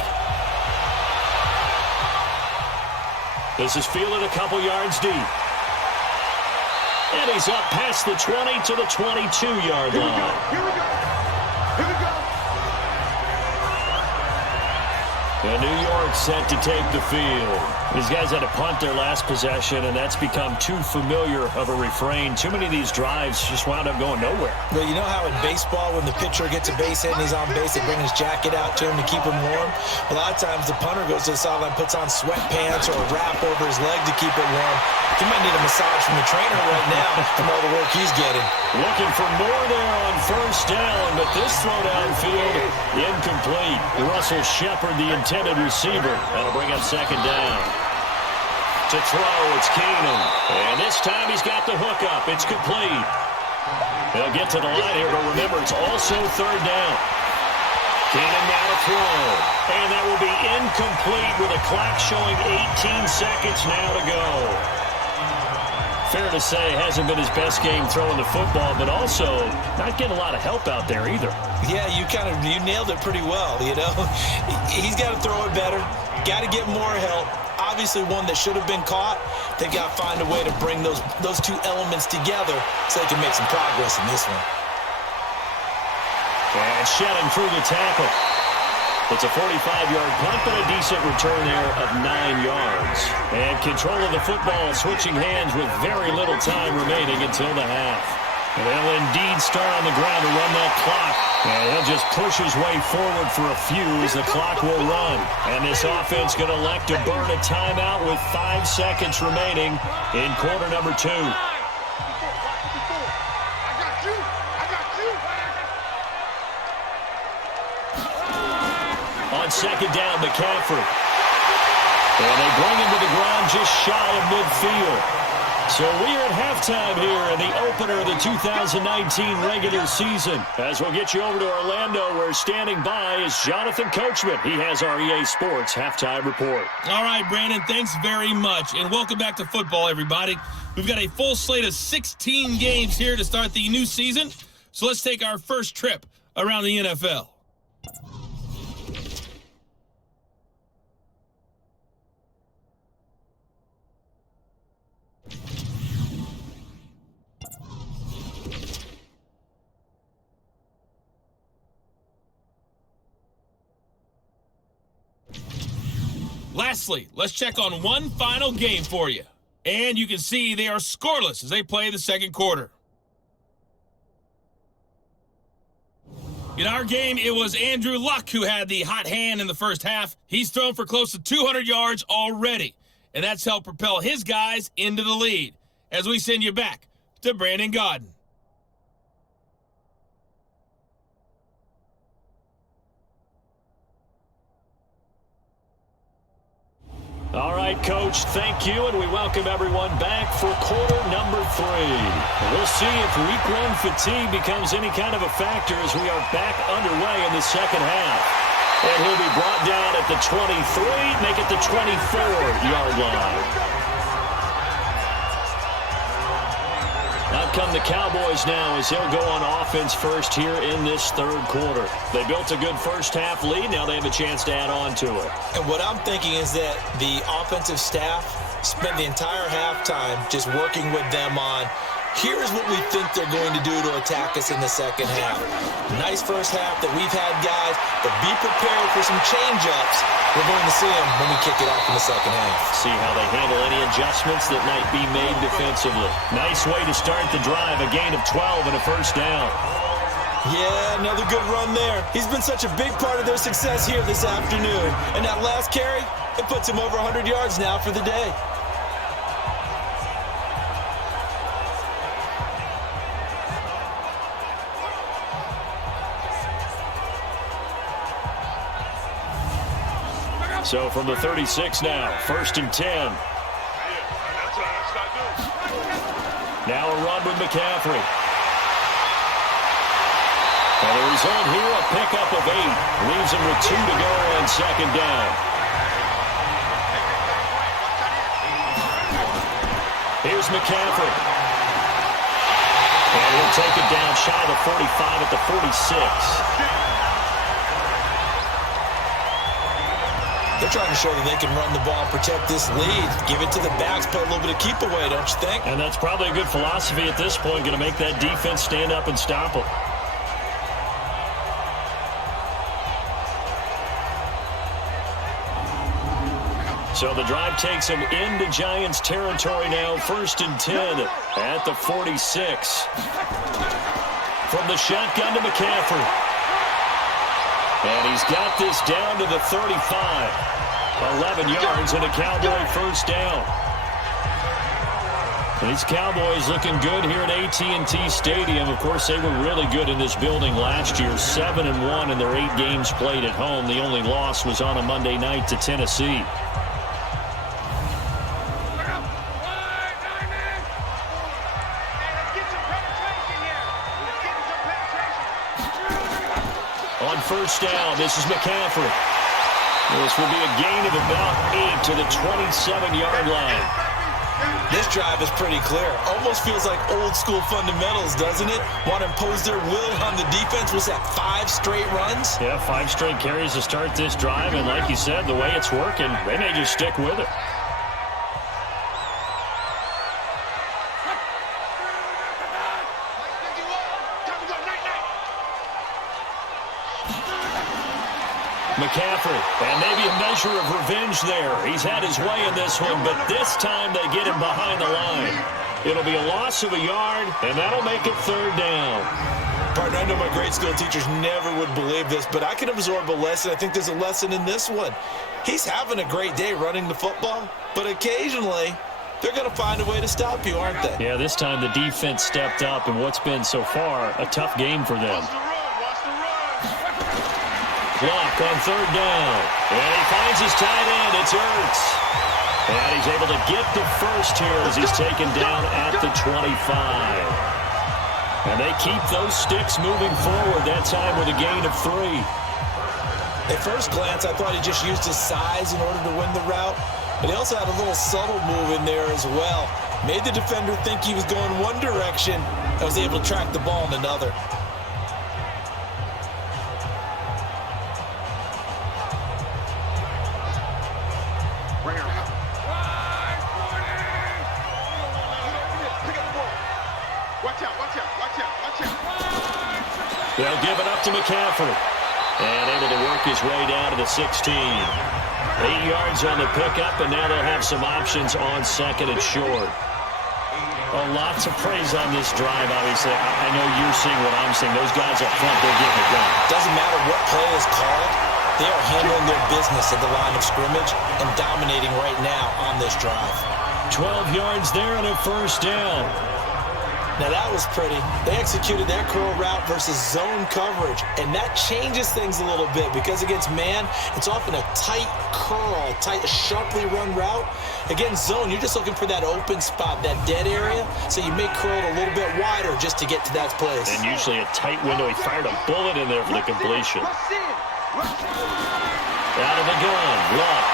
This is fielded a couple yards deep. And he's up past the 20 to the 22-yard line. Here we go. Here we go. And New York set to take the field. These guys had to punt their last possession, and that's become too familiar of a refrain. Too many of these drives just wound up going nowhere. Well, you know how in baseball, when the pitcher gets a base hit and he's on base, they bring his jacket out to him to keep him warm? A lot of times the punter goes to the sideline, puts on sweatpants or a wrap over his leg to keep it warm. He might need a massage from the trainer right now from all the work he's getting. Looking for more there on first down, but this throw downfield incomplete. Russell Shepard, the intended receiver. That'll bring up second down. To throw, it's Keenum. And this time he's got the hook up. It's complete. They'll get to the line here, but remember, it's also third down. Keenum now to throw. And that will be incomplete with a clock showing 18 seconds now to go. Fair to say, hasn't been his best game throwing the football, but also not getting a lot of help out there either. Yeah, you nailed it pretty well, you know. He's got to throw it better. Got to get more help. Obviously one that should have been caught. They've got to find a way to bring those two elements together so they can make some progress in this one. And shedding through the tackle. It's a 45-yard punt, but a decent return there of 9 yards. And control of the football switching hands with very little time remaining until the half. And they'll indeed start on the ground to run that clock. And he'll just push his way forward for a few as the clock will run. And this offense going to elect to burn a timeout with 5 seconds remaining in quarter number 2. On second down, McCaffrey. And they bring him to the ground just shy of midfield. So we're at halftime here in the opener of the 2019 regular season. As we'll get you over to Orlando, where standing by is Jonathan Coachman. He has our EA Sports halftime report. All right, Brandon, thanks very much. And welcome back to football, everybody. We've got a full slate of 16 games here to start the new season. So let's take our first trip around the NFL. Lastly, let's check on one final game for you. And you can see they are scoreless as they play the second quarter. In our game, it was Andrew Luck who had the hot hand in the first half. He's thrown for close to 200 yards already, and that's helped propel his guys into the lead. As we send you back to Brandon Gaudin. All right, Coach, thank you, and we welcome everyone back for quarter number 3. We'll see if week 1 fatigue becomes any kind of a factor as we are back underway in the second half. And he'll be brought down at the 23, make it the 24-yard line. Out come the Cowboys now as they'll go on offense first here in this third quarter. They built a good first half lead. Now they have a chance to add on to it. And what I'm thinking is that the offensive staff spent the entire halftime just working with them on, here's what we think they're going to do to attack us in the second half. Nice first half that we've had, guys, but be prepared for some change-ups. We're going to see them when we kick it off in the second half. See how they handle any adjustments that might be made defensively. Nice way to start the drive, a gain of 12 and a first down. Yeah, another good run there. He's been such a big part of their success here this afternoon. And that last carry, it puts him over 100 yards now for the day. So from the 36 now, 1st and 10. Now a run with McCaffrey. And the result here, a pickup of 8. Leaves him with 2 to go on second down. Here's McCaffrey. And he'll take it down shy of the 45 at the 46. They're trying to show that they can run the ball and protect this lead. Give it to the backs, play a little bit of keep away, don't you think? And that's probably a good philosophy at this point, going to make that defense stand up and stop them. So the drive takes him into Giants territory now, 1st and 10 at the 46. From the shotgun to McCaffrey. And he's got this down to the 35. 11 yards and a Cowboy first down. These Cowboys looking good here at AT&T Stadium. Of course, they were really good in this building last year. 7-1 in their 8 games played at home. The only loss was on a Monday night to Tennessee. On first down, this is McCaffrey. This will be a gain of about 8 to the 27-yard line. This drive is pretty clear. Almost feels like old school fundamentals, doesn't it? Want to impose their will on the defense. Was that 5 straight runs? Yeah, 5 straight carries to start this drive. And like you said, the way it's working, they may just stick with it. McCaffrey, and maybe a measure of revenge there. He's had his way in this one, but this time they get him behind the line. It'll be a loss of a yard, and that'll make it 3rd down. Partner, I know my grade school teachers never would believe this, but I can absorb a lesson. I think there's a lesson in this one. He's having a great day running the football, but occasionally they're going to find a way to stop you, aren't they? Yeah, this time the defense stepped up in what's been so far a tough game for them. Luck on 3rd down. And he finds his tight end. It's Ertz. And he's able to get the first here as he's taken down at the 25. And they keep those sticks moving forward, that time with a gain of 3. At first glance, I thought he just used his size in order to win the route, but he also had a little subtle move in there as well. Made the defender think he was going one direction and was able to track the ball in another. They'll give it up to McCaffrey. And able to work his way down to the 16. 8 yards on the pickup, and now they'll have some options on second and short. Oh, lots of praise on this drive, obviously. I know you're seeing what I'm seeing. Those guys up front, they're getting it done. Doesn't matter what play is called. They are handling their business at the line of scrimmage and dominating right now on this drive. 12 yards there and a first down. Now that was pretty. They executed that curl route versus zone coverage, and that changes things a little bit because against man, it's often a tight curl, sharply run route. Against zone, you're just looking for that open spot, that dead area, so you may curl it a little bit wider just to get to that place. And usually a tight window. He fired a bullet in there for the completion. Out of the gun, Luck.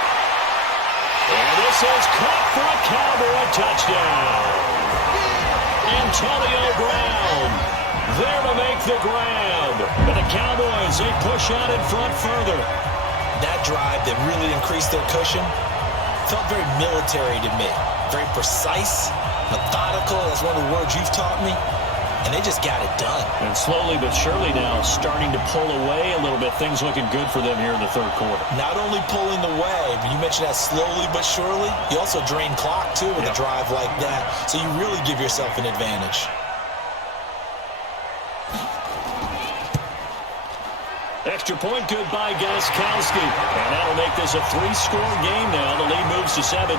And this is caught for a Cowboy touchdown. Antonio Brown there to make the grab. And the Cowboys, they push out in front further. That drive that really increased their cushion felt very military to me. Very precise, methodical. That's one of the words you've taught me. And they just got it done. And slowly but surely now starting to pull away a little bit. Things looking good for them here in the third quarter. Not only pulling away, but you mentioned that slowly but surely. You also drain clock, too, with a drive like that. So you really give yourself an advantage. Extra point good by Gostkowski. And that'll make this a 3-score game now. The lead moves to 17.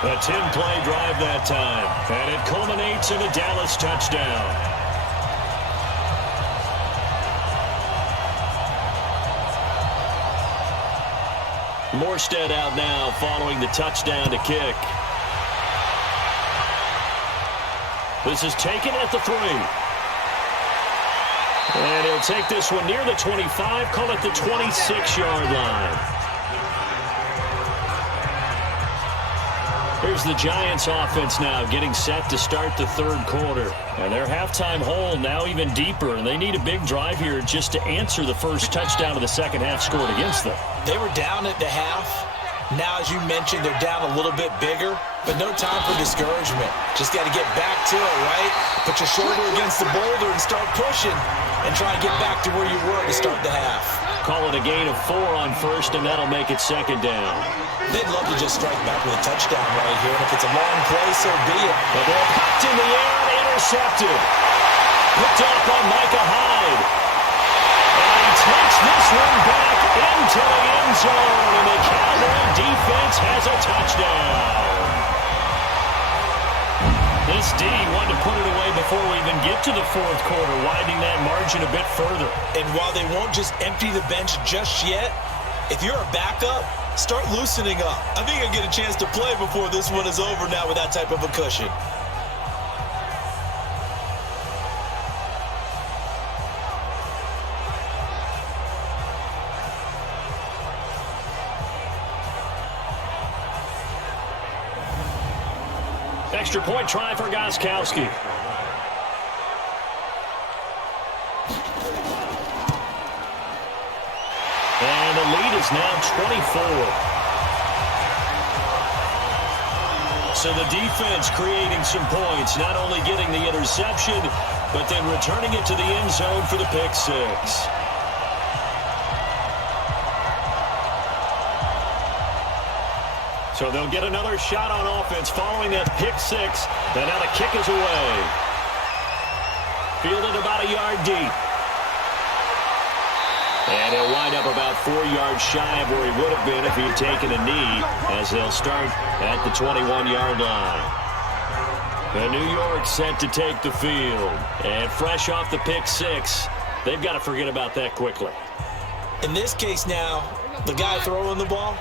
A 10-play drive that time. And it culminates in a Dallas touchdown. Morstead out now following the touchdown to kick. This is taken at the 3. And he'll take this one near the 25, call it the 26-yard line. Here's the Giants offense now getting set to start the third quarter. And their halftime hole now even deeper, and they need a big drive here just to answer the first touchdown of the second half scored against them. They were down at the half. Now, as you mentioned, they're down a little bit bigger, but no time for discouragement. Just got to get back to it, right? Put your shoulder against the boulder and start pushing and try and get back to where you were to start the half. Call it a gain of 4 on first, and that'll make it second down. They'd love to just strike back with a touchdown right here, and if it's a long play, so be it. The ball popped in the air and intercepted. Picked up by Micah Hyde. And he takes this one back into the end zone, and the Cowboy defense has a touchdown. This D wanted to put it away before we even get to the fourth quarter, widening that margin a bit further. And while they won't just empty the bench just yet, if you're a backup, start loosening up. I think you'll get a chance to play before this one is over now with that type of a cushion. Extra point try for Gostkowski. And the lead is now 24. So the defense creating some points, not only getting the interception, but then returning it to the end zone for the pick six. So they'll get another shot on offense following that pick six. And now the kick is away. Fielded about a yard deep. And he'll wind up about 4 yards shy of where he would have been if he had taken a knee, as they'll start at the 21-yard line. And New York set to take the field. And fresh off the pick six, they've got to forget about that quickly. In this case now, the guy throwing the ball,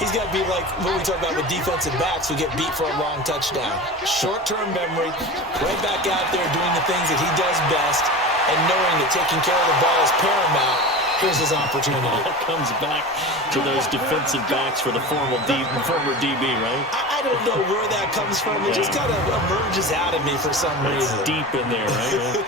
He's got to be like what we talk about with defensive backs who get beat for a long touchdown. Short-term memory, right back out there doing the things that he does best, and knowing that taking care of the ball is paramount. Here's his opportunity. It comes back to those defensive backs for the former DB, right? I don't know where that comes from. It just kind of emerges out of me for some reason. It's deep in there, right?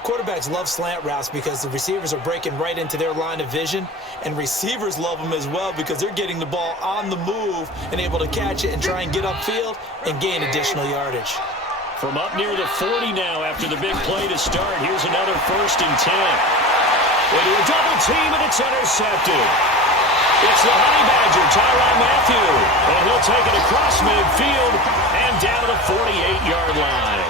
Quarterbacks love slant routes because the receivers are breaking right into their line of vision, and receivers love them as well because they're getting the ball on the move and able to catch it and try and get upfield and gain additional yardage. From up near the 40 now after the big play to start. Here's another 1st and 10. They do a double team, and it's intercepted. It's the Honey Badger, Tyrann Mathieu, and he'll take it across midfield and down to the 48-yard line.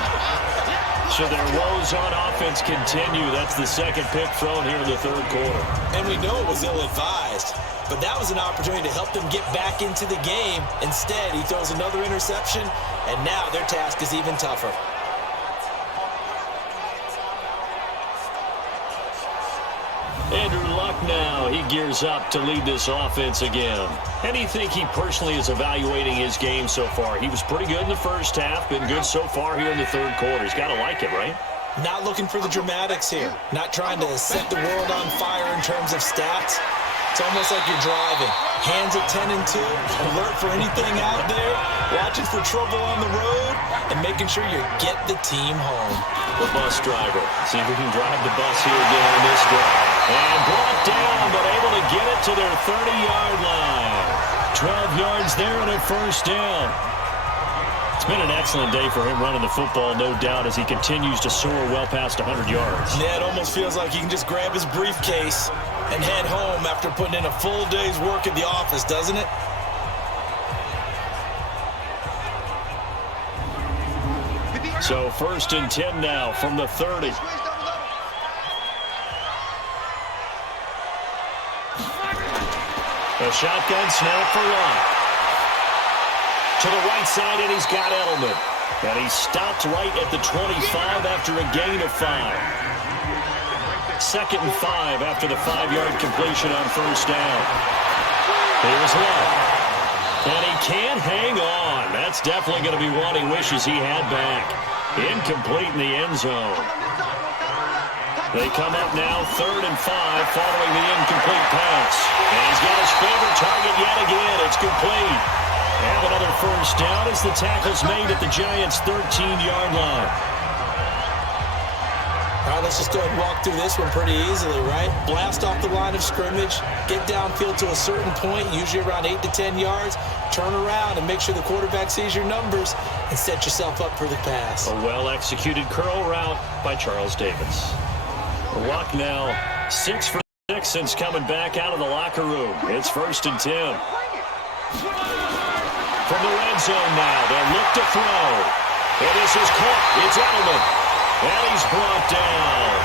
So their woes on offense continue. That's the second pick thrown here in the third quarter. And we know it was ill-advised, but that was an opportunity to help them get back into the game. Instead, he throws another interception, and now their task is even tougher. Andrew Luck now, he gears up to lead this offense again. How do you think he personally is evaluating his game so far? He was pretty good in the first half, been good so far here in the third quarter. He's got to like it, right? Not looking for the dramatics here. Not trying to set the world on fire in terms of stats. It's almost like you're driving. Hands at 10 and 2, alert for anything out there, watching for trouble on the road, and making sure you get the team home. The bus driver. See if we can drive the bus here again on this drive. And brought down, but able to get it to their 30-yard line. 12 yards there and a 1st down. It's been an excellent day for him running the football, no doubt, as he continues to soar well past 100 yards. Yeah, it almost feels like he can just grab his briefcase and head home after putting in a full day's work at the office, doesn't it? So 1st and 10 now from the 30. A shotgun snap for Luck. To the right side, and he's got Edelman. And he stopped right at the 25 after a gain of 5. 2nd and 5 after the 5-yard completion on 1st down. Here's Luck. And he can't hang on. That's definitely going to be one he wishes he had back. Incomplete in the end zone. They come up now 3rd and 5 following the incomplete pass. And he's got his favorite target yet again. It's complete. And another 1st down as the tackle's made at the Giants' 13-yard line. All right, let's just go ahead and walk through this one pretty easily, right? Blast off the line of scrimmage, get downfield to a certain point, usually around 8 to 10 yards, turn around and make sure the quarterback sees your numbers and set yourself up for the pass. A well-executed curl route by Charles Davis. Luck now 6 for 6 since coming back out of the locker room. It's 1st and 10. From the red zone now, they'll look to throw. And this is caught. It's Edelman. And he's brought down.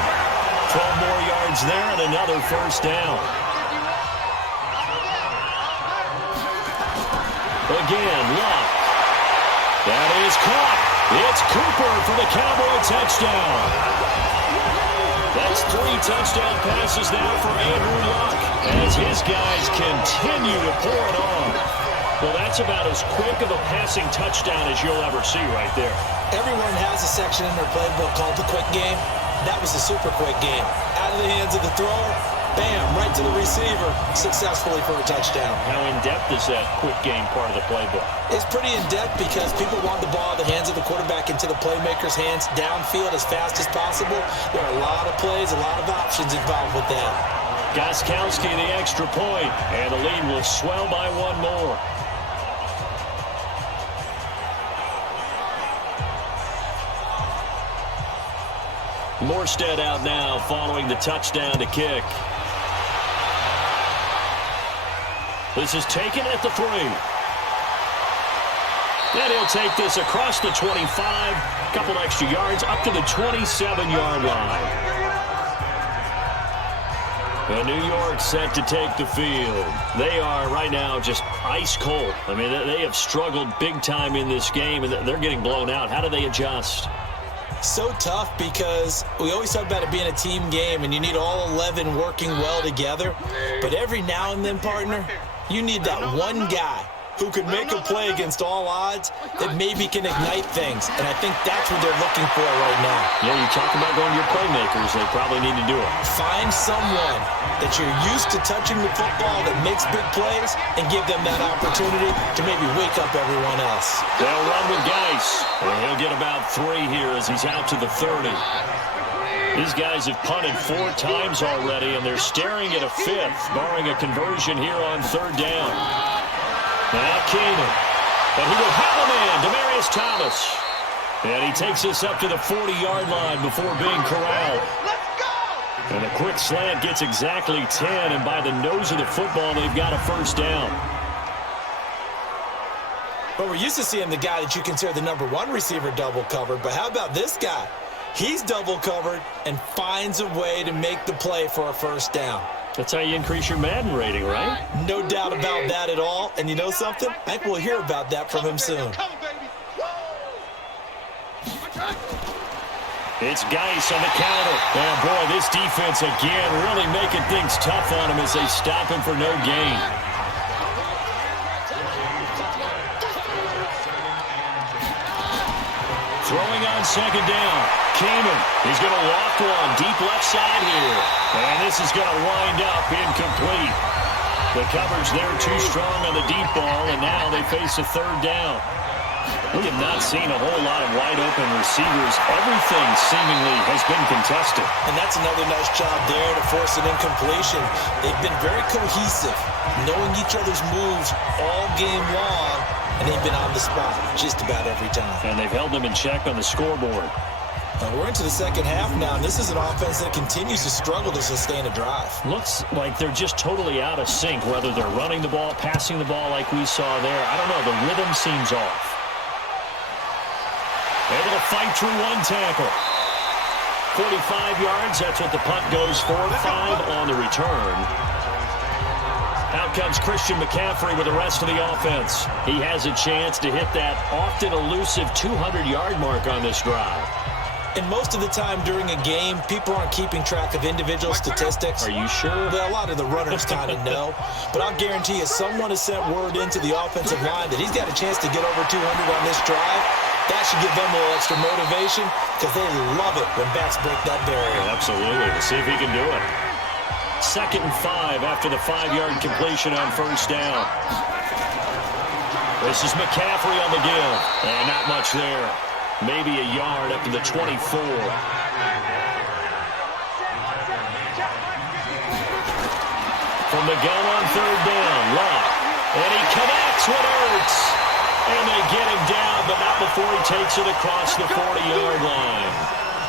12 more yards there and another 1st down. Again, Luck. That is caught. It's Cooper for the Cowboy touchdown. That's 3 touchdown passes now for Andrew Luck as his guys continue to pour it on. Well, that's about as quick of a passing touchdown as you'll ever see right there. Everyone has a section in their playbook called the quick game. That was a super quick game. Out of the hands of the thrower, bam, right to the receiver, successfully for a touchdown. How in-depth is that quick game part of the playbook? It's pretty in-depth because people want the ball in the hands of the quarterback into the playmaker's hands downfield as fast as possible. There are a lot of plays, a lot of options involved with that. Gostkowski the extra point, and the lead will swell by 1 more. Morstead out now following the touchdown to kick. This is taken at the 3. And he'll take this across the 25, a couple extra yards up to the 27-yard line. And New York set to take the field. They are right now just ice cold. I mean, they have struggled big time in this game, and they're getting blown out. How do they adjust? So tough because we always talk about it being a team game and you need all 11 working well together. But every now and then, partner, you need that one guy who could make a play against all odds that maybe can ignite things. And I think that's what they're looking for right now. Yeah, you talk about going to your playmakers. They probably need to do it. Find someone that you're used to touching the football that makes big plays and give them that opportunity to maybe wake up everyone else. They'll run with Geis. And he'll get about 3 here as he's out to the 30. These guys have punted 4 times already, and they're staring at a 5th, barring a conversion here on 3rd down. Now Keenan. And he will have a man, Demaryius Thomas. And he takes us up to the 40-yard line before being corralled. And a quick slant gets exactly 10, and by the nose of the football, they've got a 1st down. But we're used to seeing the guy that you consider the number 1 receiver double covered, but how about this guy? He's double covered and finds a way to make the play for a 1st down. That's how you increase your Madden rating, right? No doubt about that at all. And you know something? I think we'll hear about that from him soon. It's Geis on the counter. And boy, this defense again really making things tough on him as they stop him for no gain. Throwing on 2nd down. Keenan, he's going to walk one deep left side here. And this is going to wind up incomplete. The coverage there too strong on the deep ball, and now they face a 3rd down. We have not seen a whole lot of wide-open receivers. Everything seemingly has been contested. And that's another nice job there to force an incompletion. They've been very cohesive, knowing each other's moves all game long, and they've been on the spot just about every time. And they've held them in check on the scoreboard. We're into the 2nd half now, and this is an offense that continues to struggle to sustain a drive. Looks like they're just totally out of sync, whether they're running the ball, passing the ball like we saw there. I don't know. The rhythm seems off. Able to fight through 1 tackle. 45 yards, that's what the punt goes for. 5 on the return. Out comes Christian McCaffrey with the rest of the offense. He has a chance to hit that often elusive 200-yard mark on this drive. And most of the time during a game, people aren't keeping track of individual statistics. Are you sure? Well, a lot of the runners kind of know. But I'll guarantee you, someone has sent word into the offensive line that he's got a chance to get over 200 on this drive. That should give them a little extra motivation because they love it when backs break that barrier. Absolutely. Let's see if he can do it. 2nd and 5 after the 5-yard completion on 1st down. This is McCaffrey on the give. And not much there. Maybe a yard up to the 24. From the gun on 3rd down. Love. And he connects with Ertz. And they get him down, but not before he takes it across the 40-yard line.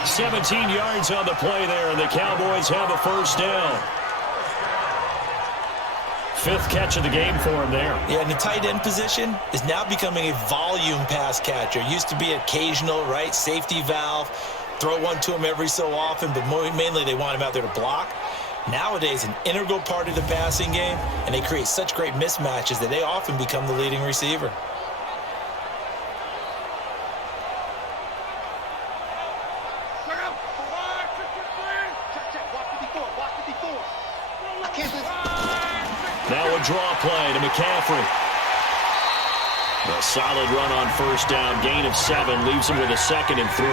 17 yards on the play there, and the Cowboys have a 1st down. 5th catch of the game for him there. Yeah, and the tight end position is now becoming a volume pass catcher. Used to be occasional, right, safety valve. Throw one to him every so often, but mainly they want him out there to block. Nowadays, an integral part of the passing game, and they create such great mismatches that they often become the leading receiver. Now a draw play to McCaffrey. A solid run on 1st down. Gain of 7 leaves him with a 2nd and 3.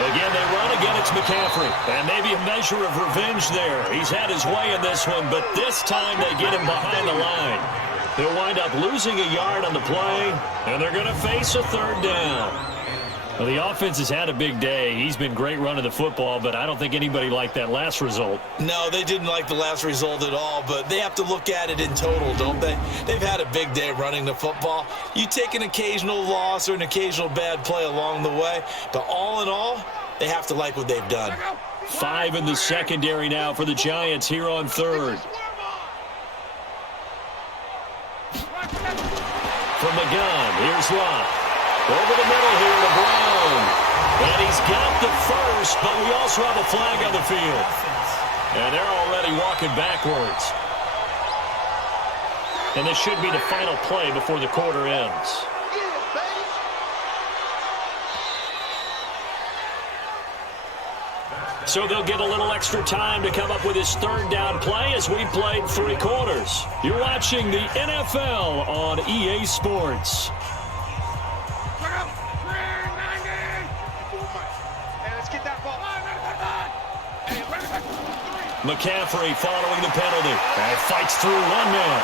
Again, they run. Again, it's McCaffrey. And maybe a measure of revenge there. He's had his way in this one, but this time they get him behind the line. He'll wind up losing a yard on the play, and they're going to face a 3rd down. Well, the offense has had a big day. He's been great running the football, but I don't think anybody liked that last result. No, they didn't like the last result at all, but they have to look at it in total, don't they? They've had a big day running the football. You take an occasional loss or an occasional bad play along the way, but all in all, they have to like what they've done. 5 in the secondary now for the Giants here on 3rd. From the gun, here's Love. Over the middle here to Brown. And he's got the 1st, but we also have a flag on the field. And they're already walking backwards. And this should be the final play before the quarter ends. So they'll get a little extra time to come up with his third down play as we played 3 quarters. You're watching the NFL on EA Sports. McCaffrey following the penalty. And fights through one man.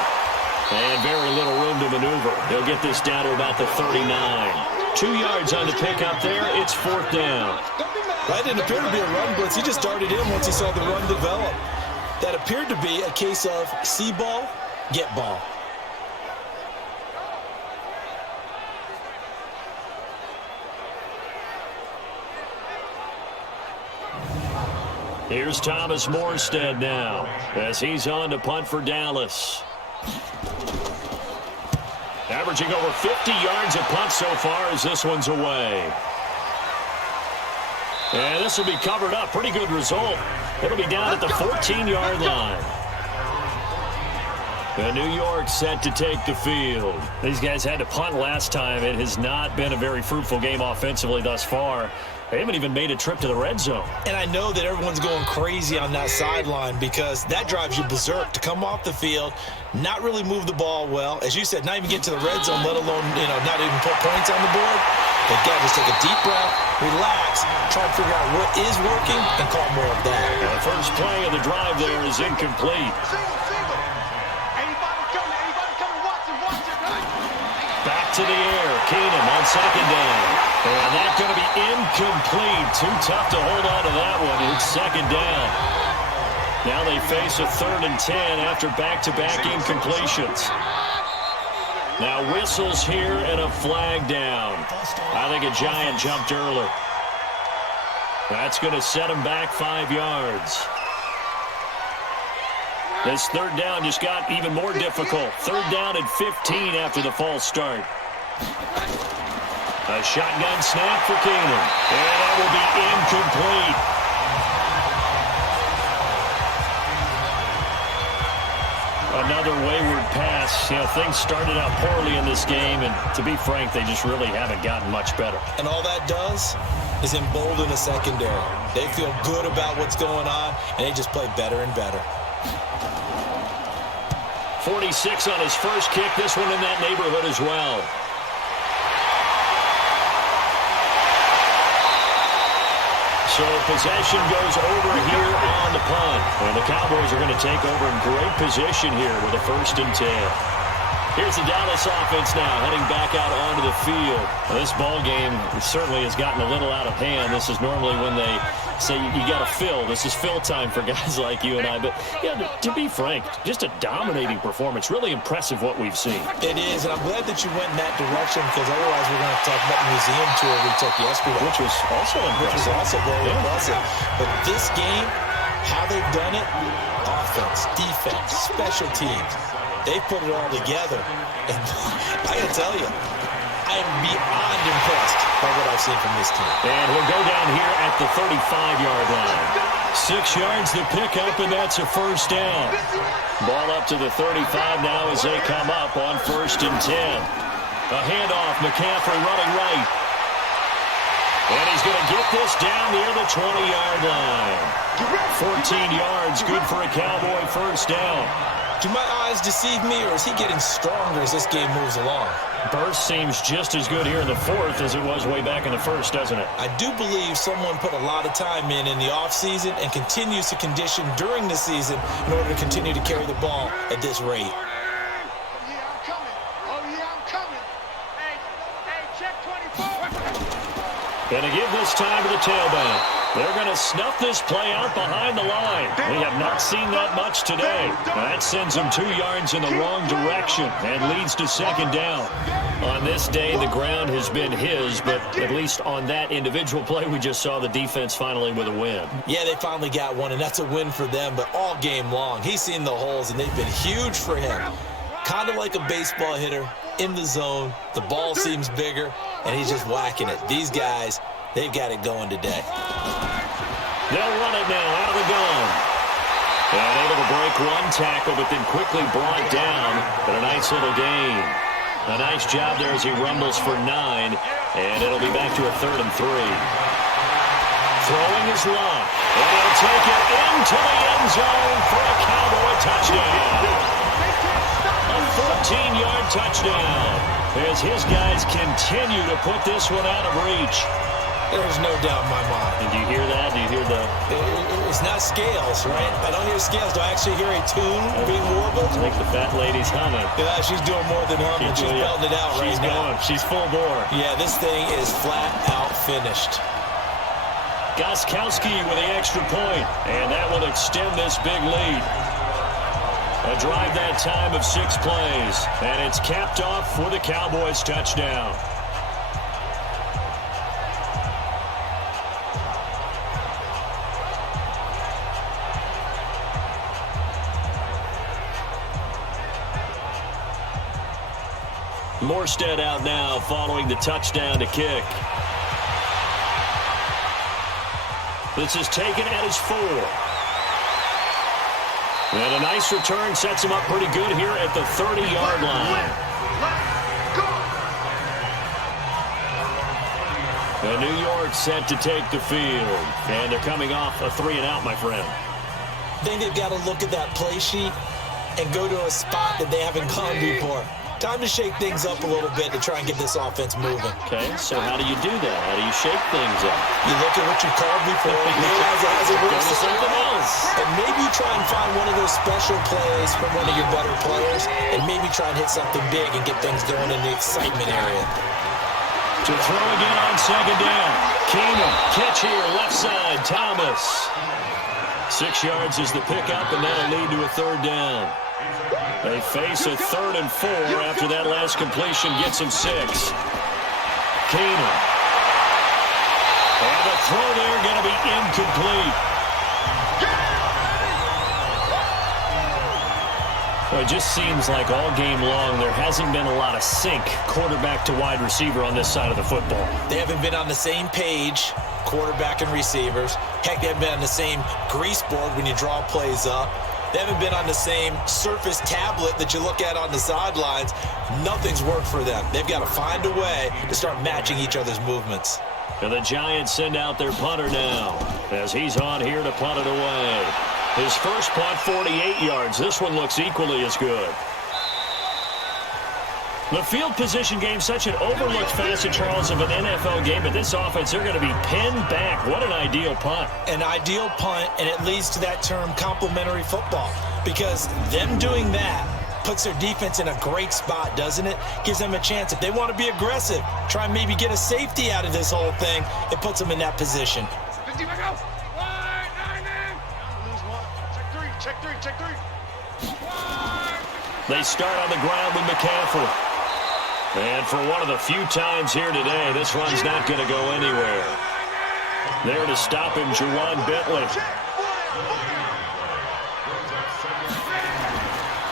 And very little room to maneuver. They'll get this down to about the 39. 2 yards on the pickup there. It's 4th down. That didn't appear to be a run blitz. He just started in once he saw the run develop. That appeared to be a case of see ball, get ball. Here's Thomas Morstead now as he's on to punt for Dallas. Averaging over 50 yards a punt so far as this one's away. And this will be covered up. Pretty good result. It'll be down at the 14-yard line. And New York set to take the field. These guys had to punt last time. It has not been a very fruitful game offensively thus far. They haven't even made a trip to the red zone. And I know that everyone's going crazy on that sideline because that drives you berserk to come off the field, not really move the ball well. As you said, not even get to the red zone, let alone, not even put points on the board. They've got to just take a deep breath, relax, try to figure out what is working, and call more of that. And the first play of the drive there is incomplete. Back to the air. Keenum on 2nd down. And that's going to be incomplete. Too tough to hold on to that one. It's 2nd down. Now they face a 3rd and 10 after back-to-back incompletions. Now whistles here and a flag down. I think a giant jumped early. That's going to set him back 5 yards. This 3rd down just got even more difficult. 3rd down and 15 after the false start. A shotgun snap for Keenum. And that will be incomplete. Another wayward pass. Things started out poorly in this game, and to be frank, they just really haven't gotten much better. And all that does is embolden the secondary. They feel good about what's going on, and they just play better and better. 46 on his first kick. This one in that neighborhood as well. So possession goes over here on the punt. And the Cowboys are going to take over in great position here with a 1st and 10. Here's the Dallas offense now heading back out onto the field. Well, this ball game certainly has gotten a little out of hand. This is normally when they say you got to fill. This is fill time for guys like you and I. But, to be frank, just a dominating performance. Really impressive what we've seen. It is, and I'm glad that you went in that direction because otherwise we're going to have to talk about the museum tour we took yesterday. Which was also impressive. Which was also very impressive. But this game, how they've done it, offense, defense, special teams, they put it all together. And I got to tell you, I am beyond impressed by what I've seen from this team. And he'll go down here at the 35-yard line. 6 yards to pick up, and that's a 1st down. Ball up to the 35 now as they come up on 1st and 10. A handoff, McCaffrey running right. And he's going to get this down near the 20-yard line. 14 yards, good for a Cowboy 1st down. Do my eyes deceive me, or is he getting stronger as this game moves along? Burst seems just as good here in the 4th as it was way back in the 1st, doesn't it? I do believe someone put a lot of time in the offseason and continues to condition during the season in order to continue to carry the ball at this rate. Oh, yeah, I'm coming. Oh, yeah, I'm coming. Hey, check 24. Going to give this time to the tailback. They're going to snuff this play out behind the line. We have not seen that much today. That sends them 2 yards in the wrong direction and leads to 2nd down. On this day, the ground has been his, but at least on that individual play, we just saw the defense finally with a win. Yeah, they finally got one, and that's a win for them, but all game long, he's seen the holes, and they've been huge for him. Kind of like a baseball hitter in the zone. The ball seems bigger, and he's just whacking it. These guys, they've got it going today. They'll run it now out of the gun. And able to break one tackle, but then quickly brought down. But a nice little gain. A nice job there as he rumbles for 9. And it'll be back to a 3rd and 3. Throwing his long. And he'll take it into the end zone for a Cowboy touchdown. A 14-yard touchdown. As his guys continue to put this one out of reach. There's no doubt in my mind. And do you hear that? Do you hear the... It's not scales, right? I don't hear scales. Do I actually hear a tune being warbled? I think the fat lady's humming. Yeah, she's doing more than humming. She's belting it out right now. She's going. She's full bore. Yeah, this thing is flat out finished. Gostkowski with the extra point, and that will extend this big lead. A drive that time of 6 plays, and it's capped off for the Cowboys touchdown. Morstead out now following the touchdown to kick. This is taken at his 4. And a nice return sets him up pretty good here at the 30-yard line. And New York set to take the field. And they're coming off a 3-and-out, my friend. I think they've got to look at that play sheet and go to a spot that they haven't gone before. Time to shake things up a little bit to try and get this offense moving. Okay, so how do you do that? How do you shake things up? You look at what you called before, realize it hasn't worked Go to something else. And maybe you try and find one of those special plays from one of your better players, and maybe try and hit something big and get things going in the excitement area. To throw again on 2nd down. Keenum, catch here, left side, Thomas. 6 yards is the pickup, and that'll lead to a 3rd down. They face a 3rd and 4 after that last completion gets them 6. Keenum. And the throw there going to be incomplete. Well, it just seems like all game long there hasn't been a lot of sync quarterback to wide receiver on this side of the football. They haven't been on the same page, quarterback and receivers. Heck, they haven't been on the same grease board when you draw plays up. They haven't been on the same surface tablet that you look at on the sidelines. Nothing's worked for them. They've got to find a way to start matching each other's movements. And the Giants send out their punter now as he's on here to punt it away. His first punt, 48 yards. This one looks equally as good. The field position game, such an overlooked facet, Charles, of an NFL game, but this offense, they're going to be pinned back. What an ideal punt. An ideal punt, and it leads to that term complementary football, because them doing that puts their defense in a great spot, doesn't it? Gives them a chance. If they want to be aggressive, try and maybe get a safety out of this whole thing, it puts them in that position. 50, go. 1, 9 in. Lose 1. Check 3. They start on the ground with McCaffrey. And for one of the few times here today, this run's not going to go anywhere. There to stop him, Juwan Bentley.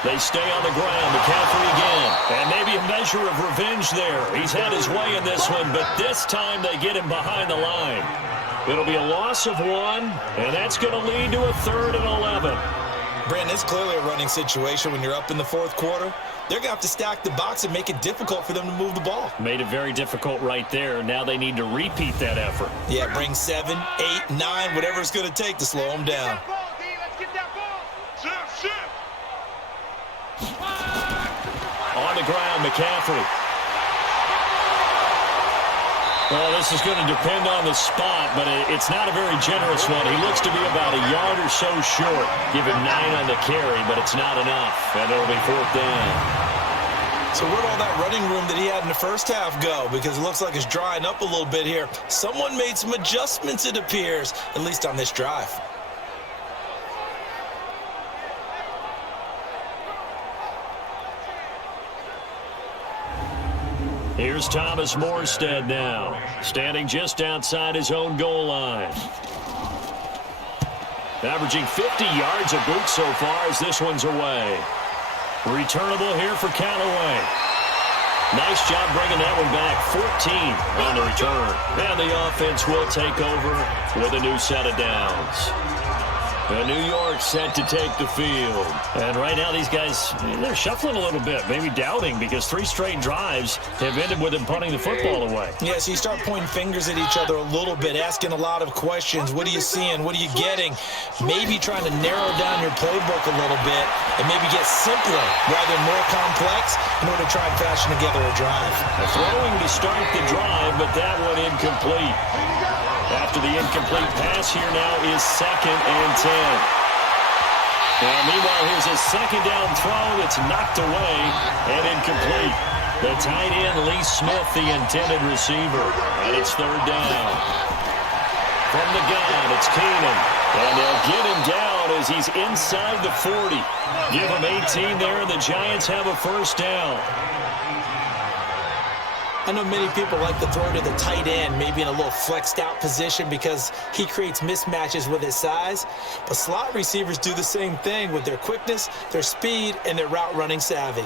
They stay on the ground. McCaffrey again. And maybe a measure of revenge there. He's had his way in this one, but this time they get him behind the line. It'll be a loss of 1, and that's going to lead to a 3rd and 11. Brandon, it's clearly a running situation when you're up in the 4th quarter. They're going to have to stack the box and make it difficult for them to move the ball. Made it very difficult right there. Now they need to repeat that effort. Yeah, bring 7, 8, 9, whatever it's going to take to slow them down. Let's get that ball. Shift. On the ground, McCaffrey. Well, this is going to depend on the spot, but it's not a very generous one. He looks to be about a yard or so short. Give him 9 on the carry, but it's not enough, and it'll be 4th down. So where'd all that running room that he had in the first half go? Because it looks like it's drying up a little bit here. Someone made some adjustments, it appears, at least on this drive. Here's Thomas Morstead now, standing just outside his own goal line. Averaging 50 yards a boot so far as this one's away. Returnable here for Callaway. Nice job bringing that one back. 14 on the return. And the offense will take over with a new set of downs. And New York set to take the field. And right now these guys, they're shuffling a little bit, maybe doubting, because 3 straight drives have ended with them punting the football away. Yeah, so you start pointing fingers at each other a little bit, asking a lot of questions. What are you seeing? What are you getting? Maybe trying to narrow down your playbook a little bit and maybe get simpler rather than more complex in order to try and fashion together a drive. Throwing to start the drive, but that one incomplete. After the incomplete pass, here now is 2nd and 10. Now, meanwhile, here's a 2nd down throw that's knocked away and incomplete. The tight end, Lee Smith, the intended receiver. And it's 3rd down. From the gun, it's Keenan. And they'll get him down as he's inside the 40. Give him 18 there, and the Giants have a 1st down. I know many people like to throw to the tight end, maybe in a little flexed out position because he creates mismatches with his size. But slot receivers do the same thing with their quickness, their speed, and their route running savvy.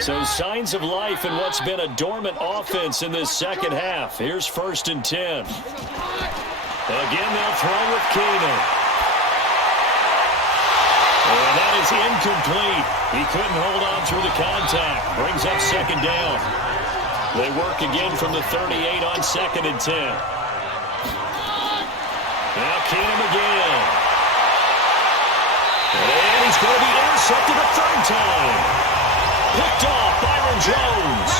So signs of life in what's been a dormant offense in this second half. Here's 1st and 10. Again, they'll throw with Keenan. And that is incomplete. He couldn't hold on through the contact. Brings up 2nd down. They work again from the 38 on 2nd and 10. Now Keenan again. And he's going to be intercepted a 3rd time. Picked off Byron Jones.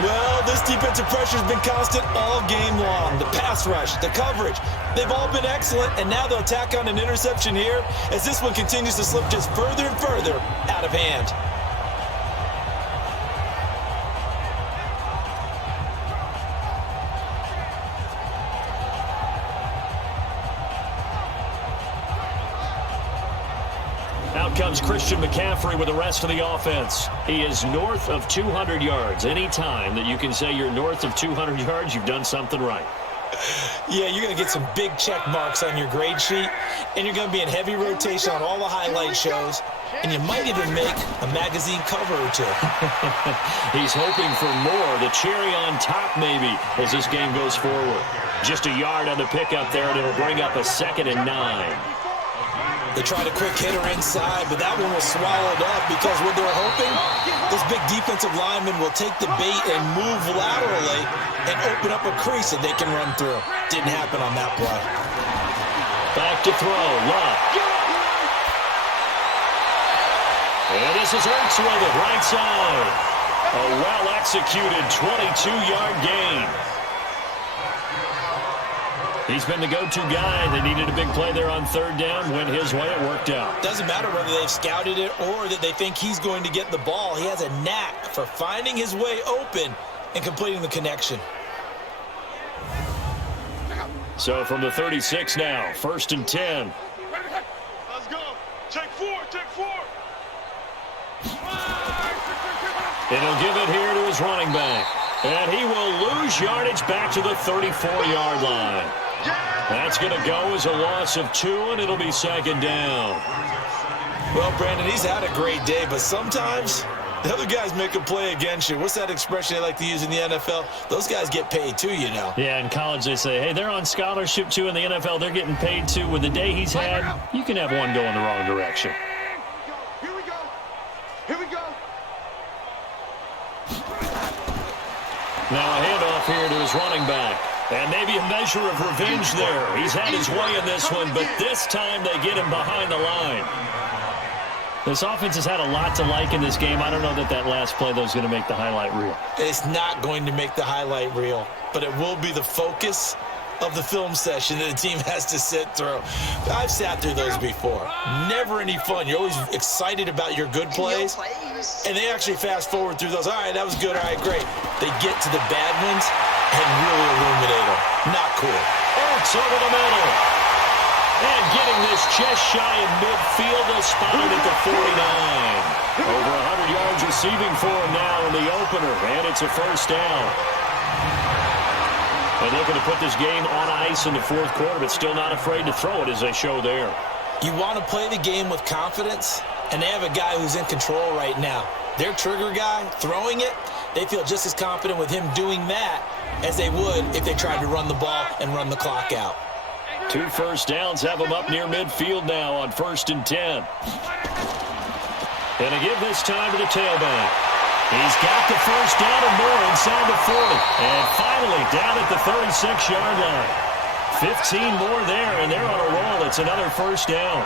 Well, this defensive pressure has been constant all game long. The pass rush, the coverage, they've all been excellent, and now they'll tack on an interception here as this one continues to slip just further and further out of hand. Out comes Christian McCaffrey with the rest of the offense. He is north of 200 yards. Any time that you can say you're north of 200 yards, you've done something right. Yeah, you're going to get some big check marks on your grade sheet, and you're going to be in heavy rotation on all the highlight shows, and you might even make a magazine cover or 2. He's hoping for more, the cherry on top maybe, as this game goes forward. Just a yard on the pickup there, and it'll bring up a 2nd and 9. They tried a quick hitter inside, but that one was swallowed up because what they're hoping, this big defensive lineman will take the bait and move laterally and open up a crease that they can run through. Didn't happen on that play. Back to throw, Love. And this is Ertz with it, right side. A well-executed 22-yard gain. He's been the go-to guy. They needed a big play there on 3rd down. Went his way. It worked out. Doesn't matter whether they've scouted it or that they think he's going to get the ball. He has a knack for finding his way open and completing the connection. So from the 36 now, 1st and 10. Let's go. Take 4, take 4. And he'll give it here to his running back. And he will lose yardage back to the 34-yard line. That's going to go as a loss of 2, and it'll be 2nd down. Well, Brandon, he's had a great day, but sometimes the other guys make a play against you. What's that expression they like to use in the NFL? Those guys get paid too, you know. Yeah, in college they say, hey, they're on scholarship too. In the NFL, they're getting paid too. With the day he's had, you can have one go in the wrong direction. Here we go. Here we go. Now a handoff here to his running back. And maybe a measure of revenge there. He's had his way in this one, but this time they get him behind the line. This offense has had a lot to like in this game. I don't know that that last play, though, is going to make the highlight reel. It's not going to make the highlight reel, but it will be the focus of the film session that the team has to sit through. I've sat through those before. Never any fun. You're always excited about your good plays, and they actually fast forward through those. All right, that was good. All right, great. They get to the bad ones and really illuminate them. Not cool. Ertz over the middle. And getting this just shy in midfield, they'll spot it at the 49. Over 100 yards receiving for him now in the opener, and it's a 1st down. And looking to put this game on ice in the 4th quarter, but still not afraid to throw it as they show there. You want to play the game with confidence, and they have a guy who's in control right now. Their trigger guy, throwing it, they feel just as confident with him doing that as they would if they tried to run the ball and run the clock out. 2 first downs have them up near midfield now on 1st and 10. And to give this time to the tailback. He's got the first down and more inside the 40. And finally down at the 36-yard line. 15 more there, and they're on a roll. It's another first down.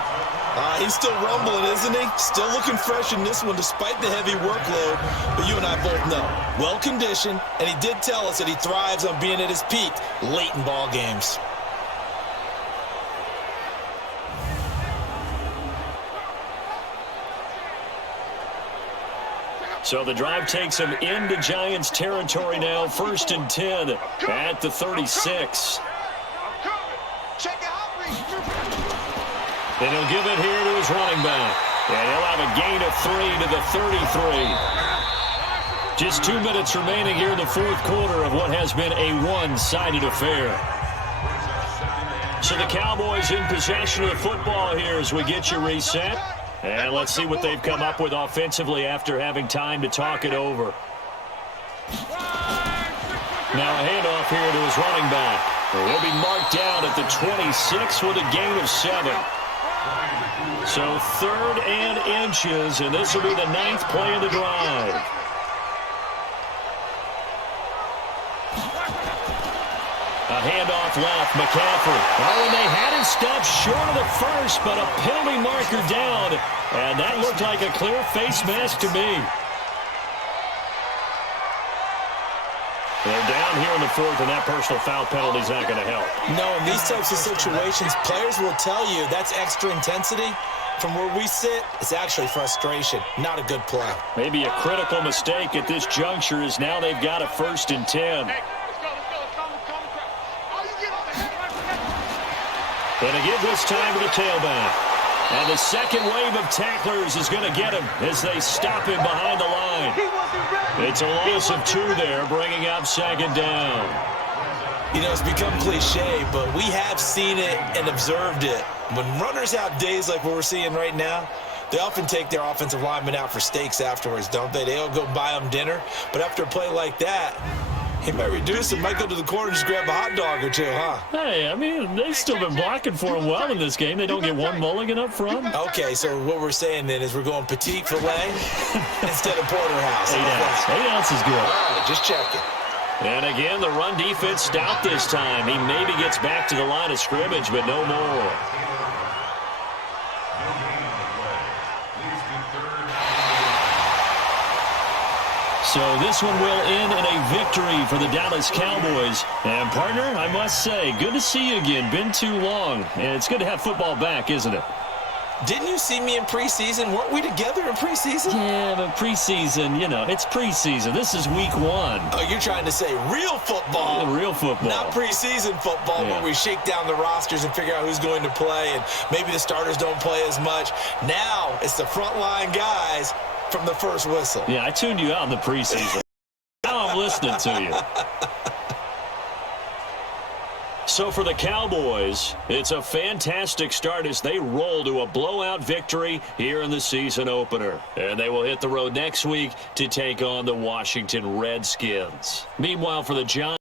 He's still rumbling, isn't he? Still looking fresh in this one despite the heavy workload. But you and I both know, well-conditioned, and he did tell us that he thrives on being at his peak late in ball games. So the drive takes him into Giants territory now, 1st and 10 at the 36. And he'll give it here to his running back. And he'll have a gain of 3 to the 33. Just 2 minutes remaining here in the 4th quarter of what has been a one-sided affair. So the Cowboys in possession of the football here as we get you reset. And let's see what they've come up with offensively after having time to talk it over. Now a handoff here to his running back. He'll be marked down at the 26 with a gain of 7. So 3rd and inches, and this will be the 9th play of the drive. A handoff left, McCaffrey. Oh, and they had him stopped short of the first, but a penalty marker down, and that looked like a clear face mask to me. They're down here in the 4th, and that personal foul penalty is not going to help. No, in these types of situations, players will tell you that's extra intensity. From where we sit, it's actually frustration. Not a good play. Maybe a critical mistake at this juncture is now they've got a 1st and 10. And to give this time to the tailback. And the second wave of tacklers is going to get him as they stop him behind the line. It's a loss of 2 there, bringing up 2nd down. You know, it's become cliche, but we have seen it and observed it. When runners have days like what we're seeing right now, they often take their offensive linemen out for steaks afterwards, don't they? They'll go buy them dinner. But after a play like that, he might reduce it, might go to the corner and just grab a hot dog or 2, huh? Hey, I mean, they've still been blocking for him well in this game. They don't get one mulligan up front. Okay, so what we're saying then is we're going petite filet instead of porterhouse. 8 ounce. 8 ounce is good. All right, just checking. And again, the run defense stout this time. He maybe gets back to the line of scrimmage, but no more. So this one will end in a victory for the Dallas Cowboys. And, partner, I must say, good to see you again. Been too long. And it's good to have football back, isn't it? Didn't you see me in preseason? Weren't we together in preseason? Yeah, but preseason, you know, it's preseason. This is week 1. Oh, you're trying to say real football. Yeah, real football. Not preseason football, where we shake down the rosters and figure out who's going to play, and maybe the starters don't play as much. Now it's the frontline guys from the first whistle. Yeah, I tuned you out in the preseason. Now I'm listening to you. So for the Cowboys, it's a fantastic start as they roll to a blowout victory here in the season opener. And they will hit the road next week to take on the Washington Redskins. Meanwhile, for the Giants,